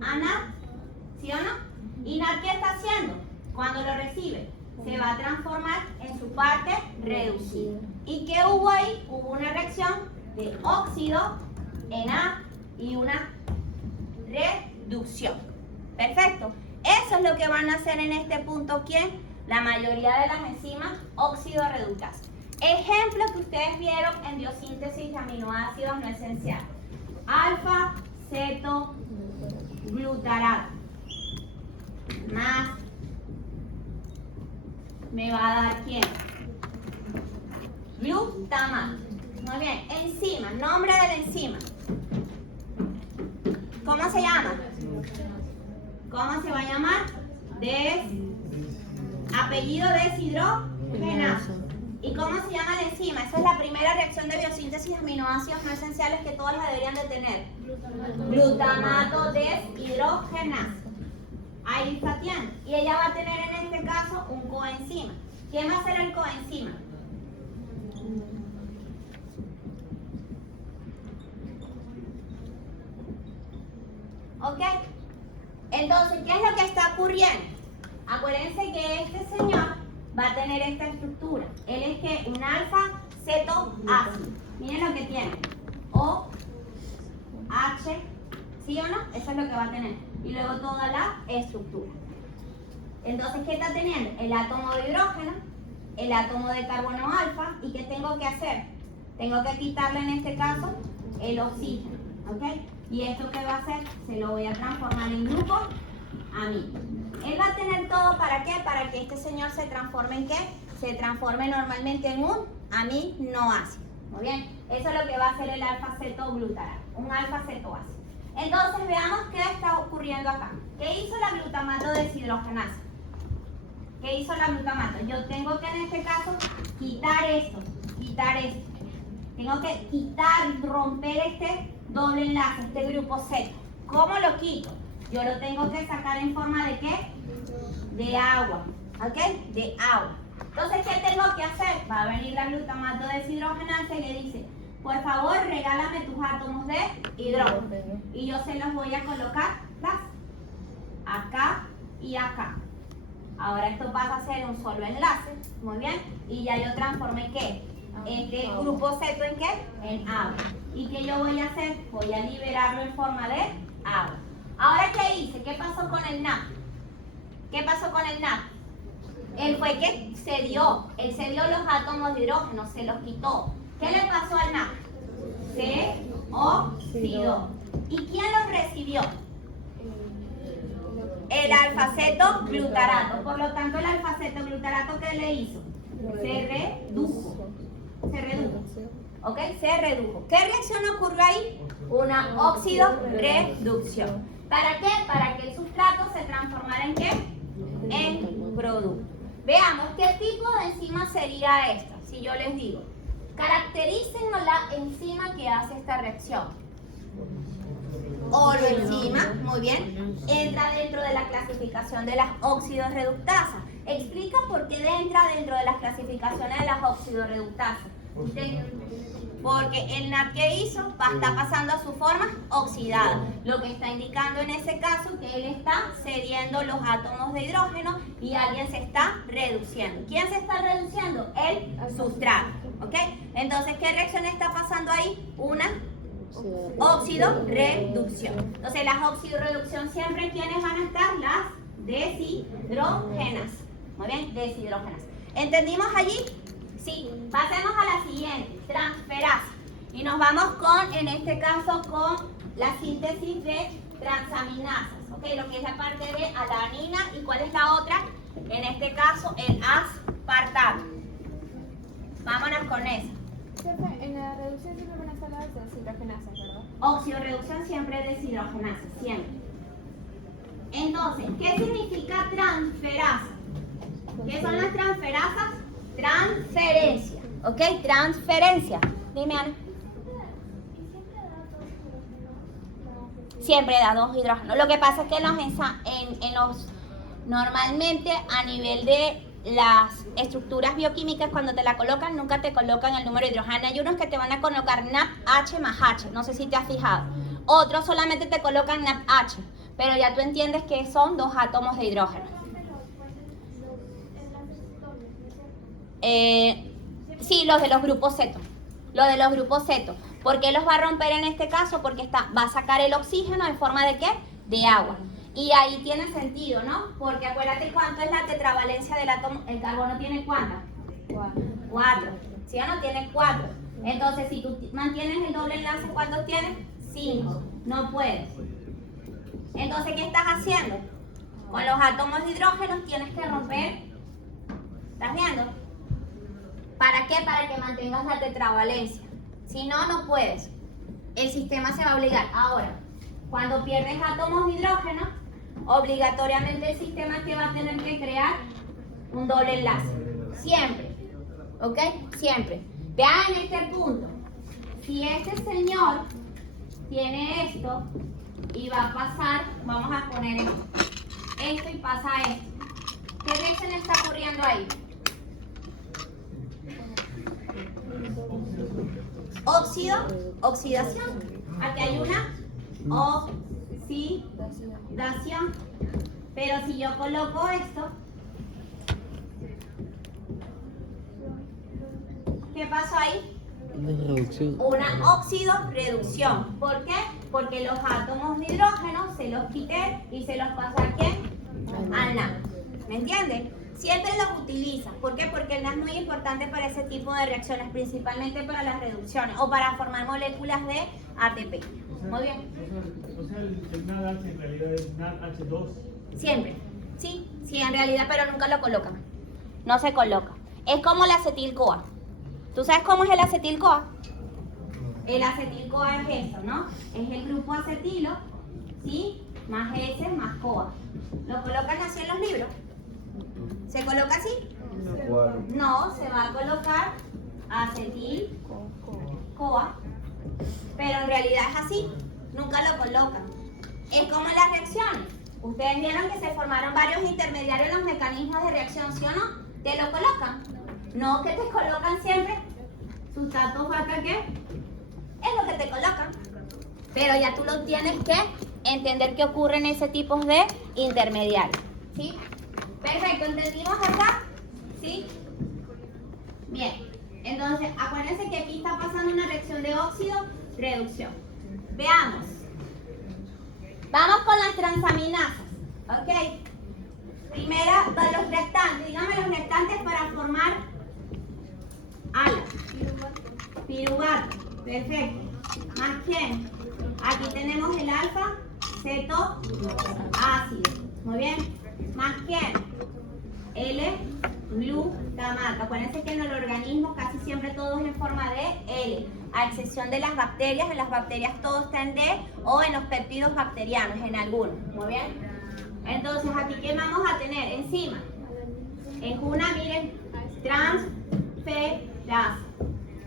A Nat, ¿sí o no? ¿Y Nat qué está haciendo? Cuando lo recibe, se va a transformar en su parte reducida. ¿Y qué hubo ahí? Hubo una reacción de óxido en A y una reducción. Perfecto. Eso es lo que van a hacer en este punto. ¿Quién? La mayoría de las enzimas óxido-reductasas. Ejemplo que ustedes vieron en biosíntesis de aminoácidos no esenciales. Alfa, ceto, glutarato. Más. Me va a dar ¿quién? Glutamato. Muy bien. Enzima. Nombre de la enzima. ¿Cómo se llama? ¿Cómo se va a llamar? Apellido deshidrogenasa. ¿Y cómo se llama la enzima? Esa es la primera reacción de biosíntesis de aminoácidos no esenciales que todas las deberían de tener. Glutamato deshidrogenasa. Ahí está bien. Y ella va a tener en este caso un coenzima. ¿Quién va a ser el coenzima? ¿Ok? Entonces, ¿qué es lo que está ocurriendo? Acuérdense que este señor va a tener esta estructura. Él es que un alfa cetoácido. Miren lo que tiene. O, H, ¿sí o no? Eso es lo que va a tener. Y luego toda la estructura. Entonces, ¿qué está teniendo? El átomo de hidrógeno, el átomo de carbono alfa. ¿Y qué tengo que hacer? Tengo que quitarle en este caso el oxígeno. ¿Ok? ¿Y esto qué va a hacer? Se lo voy a transformar en grupo amino. Él va a tener todo, ¿para qué? Para que este señor se transforme en ¿qué? Se transforme normalmente en un aminoácido. Muy bien. Eso es lo que va a hacer el alfa-cetoglutarato, un alfa-cetoácido. Entonces veamos qué está ocurriendo acá. ¿Qué hizo la glutamato deshidrogenasa? ¿Qué hizo la glutamato? Yo tengo que en este caso quitar esto, quitar esto. Tengo que quitar, romper este doble enlace, este grupo Z. ¿Cómo lo quito? Yo lo tengo que sacar en forma de ¿qué? De agua, ¿ok? De agua. Entonces, ¿qué tengo que hacer? Va a venir la glutamato deshidrogenasa y le dice, por favor, regálame tus átomos de hidrógeno. Y yo se los voy a colocar acá y acá. Ahora esto pasa a ser un solo enlace, muy bien. Y ya yo transformé ¿qué? Este grupo ceto en ¿qué? En agua. ¿Y qué yo voy a hacer? Voy a liberarlo en forma de agua. Ahora, ¿qué hice? ¿Qué pasó con el NAP? ¿Qué pasó con el NAP? Él fue que cedió. Él cedió los átomos de hidrógeno, se los quitó. ¿Qué le pasó al NAP? Se oxidó. ¿Y quién los recibió? El alfa-cetoglutarato. Por lo tanto, el alfa-cetoglutarato, ¿qué le hizo? Se redujo. Se redujo. ¿Ok? Se redujo. ¿Qué reacción ocurrió ahí? Una oxidorreducción. ¿Para qué? Para que el sustrato se transformara en ¿qué? En producto. Veamos qué tipo de enzima sería esta. Si yo les digo, caracterícenos la enzima que hace esta reacción. Oroenzima, muy bien, entra dentro de la clasificación de las oxidorreductasas. Explica por qué entra dentro de las clasificaciones de las oxidorreductasas. Porque el NAP que hizo está pasando a su forma oxidada, lo que está indicando en ese caso que él está cediendo los átomos de hidrógeno y alguien se está reduciendo. ¿Quién se está reduciendo? El sustrato. ¿Ok? Entonces, ¿qué reacción está pasando ahí? Una oxidorreducción. Entonces, las oxidorreducción siempre, ¿quiénes van a estar? Las deshidrogenas. Muy bien, deshidrogenas. ¿Entendimos allí? Sí. Pasemos a la siguiente, transferasa. Y nos vamos con, en este caso, con la síntesis de transaminasas. ¿Ok? Lo que es la parte de alanina. ¿Y cuál es la otra? En este caso, el aspartato. Vámonos con eso. En la reducción siempre van a estar las deshidrogenasas, ¿verdad? Oxidorreducción siempre es deshidrogenasa, siempre. Entonces, ¿qué significa transferasa? ¿Qué son las transferasas? Transferencia, ¿ok? Transferencia. Dime, Ana. Siempre da dos hidrógenos. Lo que pasa es que normalmente a nivel de las estructuras bioquímicas, cuando te la colocan, nunca te colocan el número de hidrógeno. Hay unos que te van a colocar NAPH más H, no sé si te has fijado. Otros solamente te colocan NAPH, pero ya tú entiendes que son dos átomos de hidrógeno. Sí, los de los grupos ceto. Los de los grupos ceto. ¿Por qué los va a romper en este caso? Porque va a sacar el oxígeno en forma de ¿qué? De agua. Y ahí tiene sentido, ¿no? Porque acuérdate cuánto es la tetravalencia del átomo. El carbono tiene ¿cuántas? 4. ¿Sí o no? Tiene 4. Entonces, si tú mantienes el doble enlace, ¿cuántos tienes? 5. No puedes. Entonces, ¿qué estás haciendo? Con los átomos de hidrógeno tienes que romper. ¿Estás viendo? ¿Para qué? Para que mantengas la tetravalencia. Si no, no puedes. El sistema se va a obligar. Ahora, cuando pierdes átomos de hidrógeno, obligatoriamente el sistema te va a tener que crear un doble enlace. Siempre. ¿Ok? Siempre. Vean este punto. Si este señor tiene esto y va a pasar, vamos a poner esto y pasa esto. ¿Qué reacción está ocurriendo ahí? Óxido, oxidación. Aquí hay una oxidación. Pero si yo coloco esto, ¿qué pasó ahí? Una reducción. Una oxidorreducción. ¿Por qué? Porque los átomos de hidrógeno se los quité y se los pasé a quién? Al NAD. ¿Me entienden? Siempre los utiliza. ¿Por qué? Porque el NAD es muy importante para ese tipo de reacciones, principalmente para las reducciones o para formar moléculas de ATP. Muy bien. O sea, el NADH en realidad es NADH2. Siempre. Sí, sí, en realidad, pero nunca lo colocan. No se coloca. Es como la acetil-CoA. ¿Tú sabes cómo es el acetil-CoA? El acetil-CoA es esto, ¿no? Es el grupo acetilo, ¿sí? Más S más CoA. ¿Lo colocan así en los libros? ¿Se coloca así? No, se va a colocar acetil-CoA. Pero en realidad es así. Nunca lo colocan. Es como las reacciones. Ustedes vieron que se formaron varios intermediarios en los mecanismos de reacción, ¿sí o no? ¿Te lo colocan? No que te colocan siempre sustrato falta ¿qué? Es lo que te colocan. Pero ya tú lo tienes que entender que ocurren ese tipo de intermediarios. ¿Sí? Perfecto, ¿entendimos acá? ¿Sí? Bien. Entonces, acuérdense que aquí está pasando una reacción de óxido-reducción. Veamos. Vamos con las transaminasas. ¿Ok? Primera, de los reactantes. Dígame los reactantes para formar ala. Piruvato. Perfecto. ¿Más quién? Aquí tenemos el alfa cetoácido. Muy bien. ¿Más quién? L-glutamato. Acuérdense que en el organismo casi siempre todo es en forma de L, a excepción de las bacterias. En las bacterias todo está en D o en los péptidos bacterianos, en algunos. Muy bien. Entonces, aquí, ¿qué vamos a tener encima? Es una, miren, transferasa.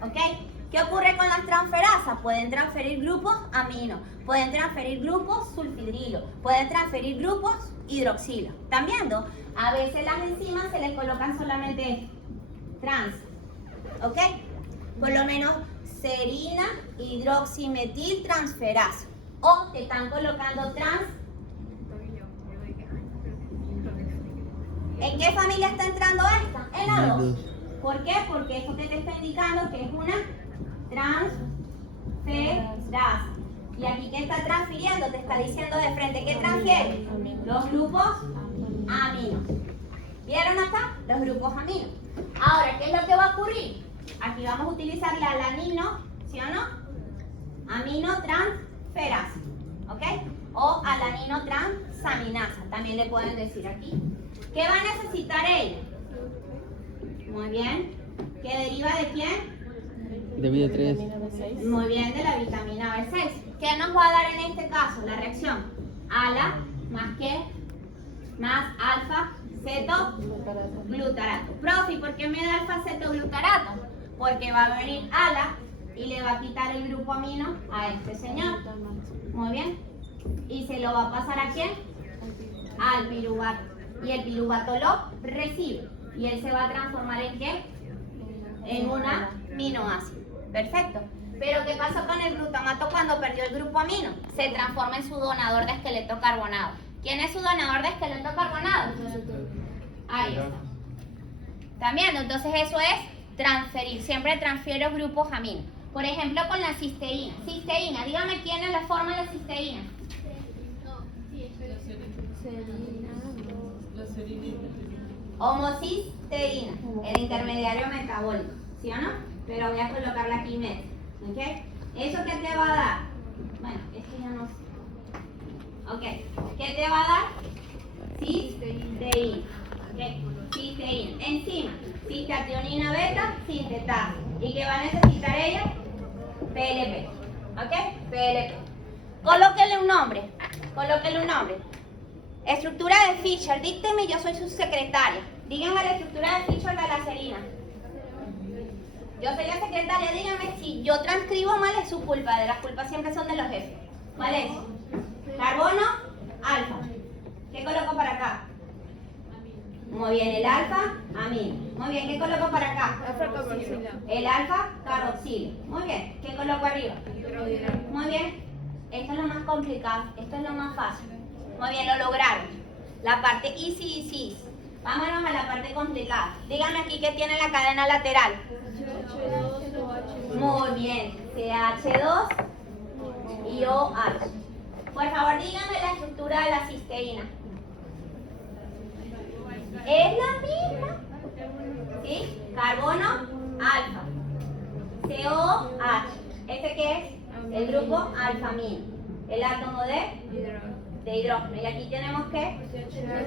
¿Ok? ¿Qué ocurre con las transferasas? Pueden transferir grupos amino, pueden transferir grupos sulfidrilo, pueden transferir grupos hidroxilo. ¿Están viendo? A veces las enzimas se les colocan solamente trans. ¿Ok? Por lo menos serina hidroximetil transferasa. O te están colocando trans. ¿En qué familia está entrando esta? En la 2. ¿Por qué? Porque eso te está indicando que es una transferasa. Y aquí, ¿qué está transfiriendo? Te está diciendo de frente, ¿qué transfiere? Los grupos aminos. ¿Vieron acá? Los grupos aminos. Ahora, ¿qué es lo que va a ocurrir? Aquí vamos a utilizar la alanino, ¿sí o no? Aminotransferasa. ¿Ok? O alanino-transaminasa, también le pueden decir aquí. ¿Qué va a necesitar ella? Muy bien. ¿Que deriva de quién? Vitamina 3. Muy bien, de la vitamina B6. ¿Qué nos va a dar en este caso la reacción? Ala más qué? Más alfa cetoglutarato. Profe, ¿por qué me da alfa cetoglutarato? Porque va a venir ala y le va a quitar el grupo amino a este señor. Muy bien. ¿Y se lo va a pasar a quién? Al piruvato. Y el piruvato lo recibe. Y él se va a transformar en ¿qué? En un aminoácido. Perfecto. Pero ¿qué pasó con el glutamato cuando perdió el grupo amino? Se transforma en su donador de esqueleto carbonado. ¿Quién es su donador de esqueleto carbonado? Ahí está. ¿Están viendo? Entonces eso es transferir. Siempre transfiero grupos aminos. Por ejemplo, con la cisteína. Cisteína, dígame quién es la forma de la cisteína. Homocisteína, el intermediario metabólico, ¿sí o no? Pero voy a colocarla aquí medio, ¿ok? ¿Eso qué te va a dar? Bueno, esto ya no sé. ¿Ok? ¿Qué te va a dar? Cisteína, ¿ok? Cisteína. Encima, cistationina beta, sintetasa. ¿Y qué va a necesitar ella? PLP, ¿ok? PLP. Colóquele un nombre, colóquele un nombre. Estructura de Fischer, dícteme y yo soy su secretaria. Díganme la estructura de Fischer de la serina. Yo soy la secretaria, dígame si yo transcribo mal es su culpa, de las culpas siempre son de los jefes. ¿Cuál es? Carbono, alfa. ¿Qué coloco para acá? Muy bien, el alfa, amino. Muy bien, ¿qué coloco para acá? Alfa carboxilo. El alfa, carboxilo. Muy bien, ¿qué coloco arriba? Muy bien, esto es lo más complicado, esto es lo más fácil. Muy bien, lo lograron. La parte easy. Vámonos a la parte complicada. Dígame aquí qué tiene la cadena lateral. Muy bien, CH2 y OH. Por favor, dígame la estructura de la cisteína. Es la misma. ¿Sí? Carbono, alfa. COH. ¿Este qué es? El grupo alfamino. El átomo de hidrógeno. Y aquí tenemos ¿qué?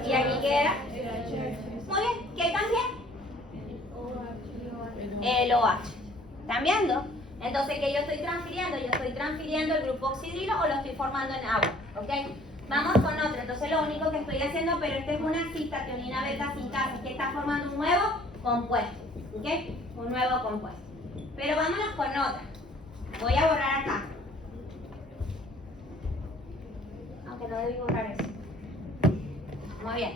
Y aquí queda. Muy bien. ¿Qué cambié? El OH. ¿Están viendo? Entonces, ¿qué yo estoy transfiriendo? Yo estoy transfiriendo el grupo oxidrilo o lo estoy formando en agua. ¿Ok? Vamos con otro. Entonces, lo único que estoy haciendo, pero esta es una cistationina beta sintasa que está formando un nuevo compuesto. ¿Ok? Un nuevo compuesto. Pero vámonos con otra. Voy a borrar acá. Aunque no debí borrar eso. Muy bien.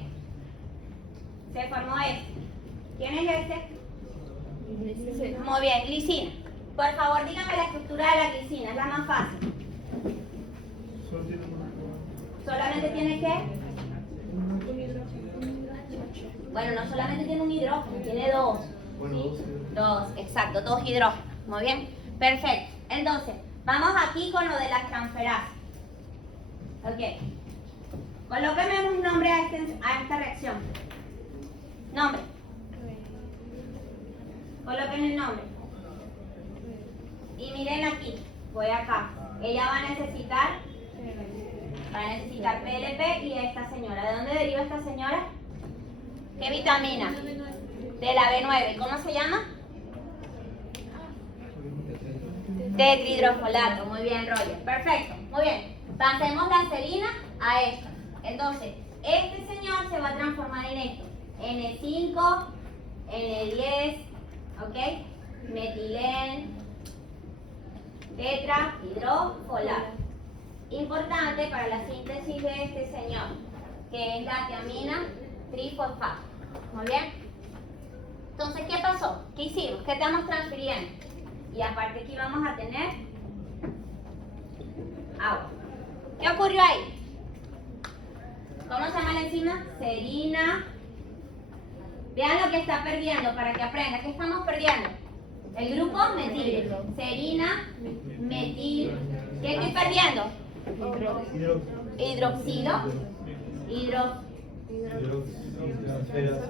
Se formó este. ¿Quién es este? Muy bien, glicina. Por favor, dígame la estructura de la glicina, es la más fácil. Solamente tiene ¿qué? Bueno, no solamente tiene un hidrógeno, tiene dos. ¿Sí? Dos, exacto, dos hidrógenos. Muy bien, perfecto. Entonces, vamos aquí con lo de las transferasas. Ok. Colóqueme un nombre a esta reacción. Nombre. Coloquen el nombre. Y miren aquí, voy acá. Ella va a necesitar PLP y esta señora. ¿De dónde deriva esta señora? ¿Qué vitamina? De la B9. ¿Cómo se llama? Tetrahidrofolato. Muy bien, Roger. Perfecto. Muy bien. Pasemos la serina a esto. Entonces, este señor se va a transformar en esto. N5, N10, ¿ok? Metilén, tetrahidrofolato. Importante para la síntesis de este señor, que es la tiamina trifosfato. Muy bien. Entonces, ¿qué pasó? ¿Qué hicimos? ¿Qué estamos transfiriendo? Y aparte aquí vamos a tener agua. ¿Qué ocurrió ahí? ¿Cómo se llama la enzima? Serina. Vean lo que está perdiendo para que aprenda. ¿Qué estamos perdiendo? El grupo metil. Serina, metil. ¿Qué estoy perdiendo? Hidroxilo.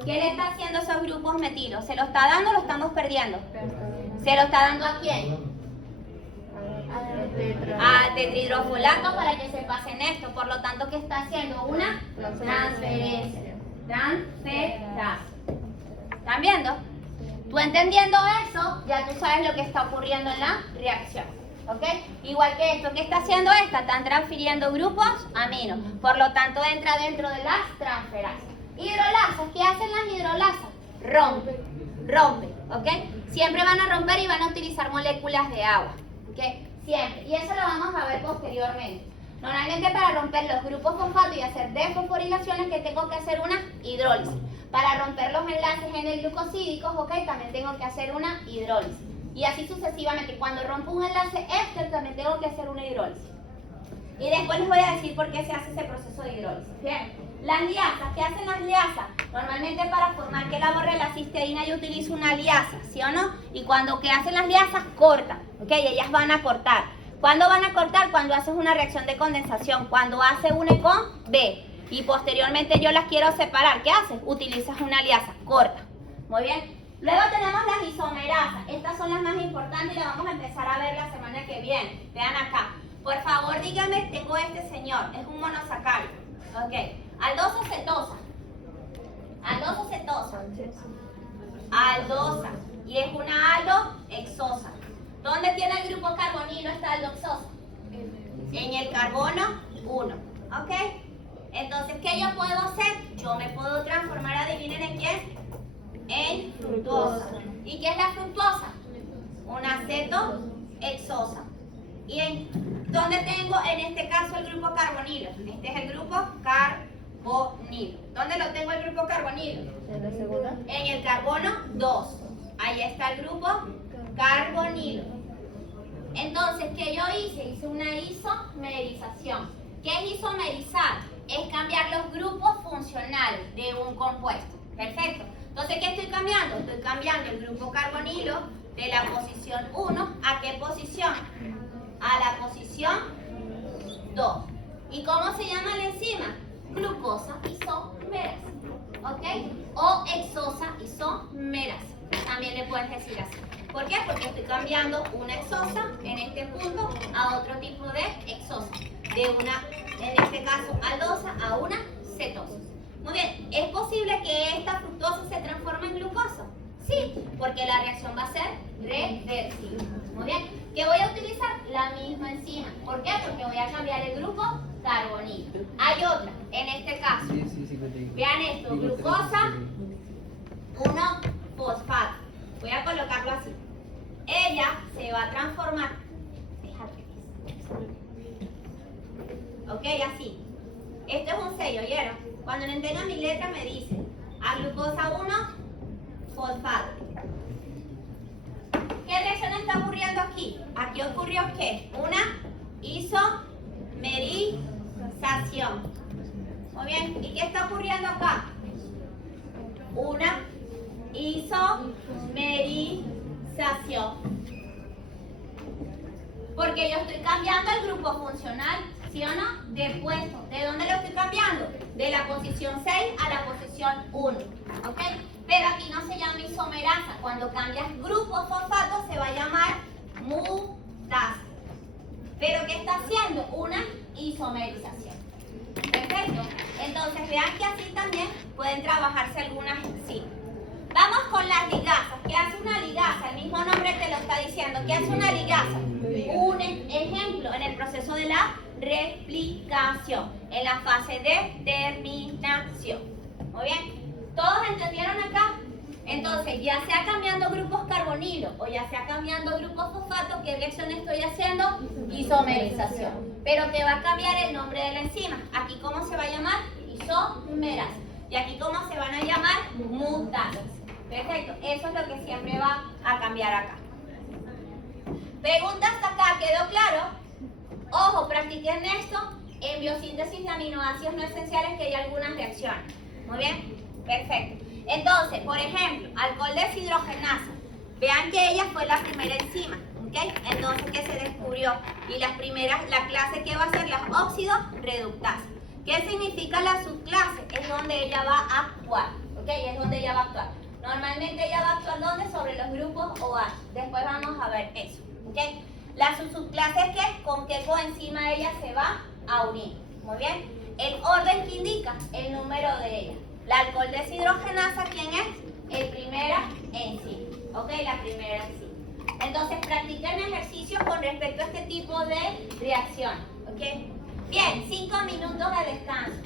¿Qué le está haciendo a esos grupos metilos? ¿Se lo está dando o lo estamos perdiendo? ¿Se lo está dando a quién? Al tetrahidrofolato para que se pasen esto. Por lo tanto, ¿qué está haciendo? Una transferencia. Transferasa. ¿Están viendo? Tú entendiendo eso, ya tú sabes lo que está ocurriendo en la reacción. ¿Ok? Igual que esto, ¿qué está haciendo esta? Están transfiriendo grupos aminos. Por lo tanto, entra dentro de las transferasas. Hidrolasas, ¿qué hacen las hidrolasas? Rompen, ¿ok? Siempre van a romper y van a utilizar moléculas de agua, ¿ok? Siempre. Y eso lo vamos a ver posteriormente. Normalmente para romper los grupos fosfato y hacer desfosforilaciones, ¿qué tengo que hacer? Una hidrólisis. Para romper los enlaces en el glucosídicos, ¿ok? También tengo que hacer una hidrólisis. Y así sucesivamente. Cuando rompo un enlace éster, también tengo que hacer una hidrólisis. Y después les voy a decir por qué se hace ese proceso de hidrólisis. Bien. Las liasas, ¿qué hacen las liasas? Normalmente para formar que la borre la cisteína yo utilizo una liasa, ¿sí o no? Y cuando ¿qué hacen las liasas? Cortan, ¿ok? Ellas van a cortar. ¿Cuándo van a cortar? Cuando haces una reacción de condensación, cuando hace una E con B. Y posteriormente yo las quiero separar. ¿Qué haces? Utilizas una liasa, corta. Muy bien. Luego tenemos las isomerasas. Estas son las más importantes y las vamos a empezar a ver la semana que viene. Vean acá. Por favor, díganme, tengo este señor. Es un monosacárido. Ok. Aldosacetosa. Aldosa. Y es una aldohexosa. ¿Dónde tiene el grupo carbonilo esta aldohexosa? En el carbono 1. ¿Ok? Entonces, ¿qué yo puedo hacer? Yo me puedo transformar, adivinen en quién, en fructuosa. ¿Y qué es la fructuosa? keto-exosa. ¿Y en dónde tengo en este caso el grupo carbonilo? Este es el grupo carbonilo. ¿Dónde lo tengo el grupo carbonilo? ¿En la segunda? En el carbono 2. Ahí está el grupo carbonilo. Entonces, ¿qué yo hice? Hice una isomerización. ¿Qué es isomerizar? Es cambiar los grupos funcionales de un compuesto. Perfecto. Entonces, ¿qué estoy cambiando? Estoy cambiando el grupo carbonilo de la posición 1 ¿a qué posición? A la posición 2. ¿Y cómo se llama la enzima? Glucosa isomerasa. ¿Ok? O exosa isomerasa. También le puedes decir así. ¿Por qué? Porque estoy cambiando una exosa en este punto a otro tipo de exosa. De una, en este caso, aldosa a una cetosa. Muy bien, ¿es posible que esta fructosa se transforme en glucosa? Sí, porque la reacción va a ser reversible. Muy bien, ¿qué voy a utilizar? La misma enzima. ¿Por qué? Porque voy a cambiar el grupo carbonilo. Hay otra, en este caso. Vean esto, glucosa 1-fosfato. Voy a colocarlo así. Ella se va a transformar. Ok, así. Esto es un sello, ¿oyeron? Cuando no tenga mi letra me dice a glucosa 1-fosfato. ¿Qué reacción está ocurriendo aquí? Aquí ocurrió ¿qué? Una isomerización. Muy bien. ¿Y qué está ocurriendo acá? Una isomerización. Porque yo estoy cambiando el grupo funcional, ¿sí o no? De puesto. ¿De dónde lo estoy cambiando? De la posición 6 a la posición 1. ¿Ok? Pero aquí no se llama isomerasa. Cuando cambias grupo fosfato se va a llamar mutasa. ¿Pero qué está haciendo? Una isomerización. Perfecto. Entonces vean que así también pueden trabajarse algunas enzimas. Vamos con las ligasas. ¿Qué hace una ligasa? El mismo nombre te lo está diciendo. ¿Qué hace una ligasa? Un ejemplo en el proceso de la replicación, en la fase de terminación. Muy bien. ¿Todos entendieron acá? Entonces, ya sea cambiando grupos carbonilo o ya sea cambiando grupos fosfato, ¿qué reacción estoy haciendo? Isomerización. Pero te va a cambiar el nombre de la enzima. Aquí, ¿cómo se va a llamar? Isomerasa. Y aquí, ¿cómo se van a llamar? Mutasas. Perfecto. Eso es lo que siempre va a cambiar acá. Pregunta hasta acá, ¿quedó claro? Ojo, practiquen esto. En biosíntesis de aminoácidos no esenciales que hay algunas reacciones. Muy bien, perfecto. Entonces, por ejemplo, alcohol deshidrogenasa. Vean que ella fue la primera enzima, ¿ok? Entonces, ¿qué se descubrió? Y las primeras, la clase que va a ser la óxido reductasa. ¿Qué significa la subclase? Es donde ella va a actuar, ¿ok? Es donde ella va a actuar. Normalmente ella va a actuar ¿dónde? Sobre los grupos OH. Después vamos a ver eso, ¿ok? La subclase es que con qué coenzima ella se va a unir. Muy bien. El orden que indica el número de ella. La alcohol deshidrogenasa, ¿quién es? El primera enzima. ¿Ok? La primera enzima. Entonces, practiquen ejercicios con respecto a este tipo de reacción. ¿Ok? Bien, 5 minutos de descanso.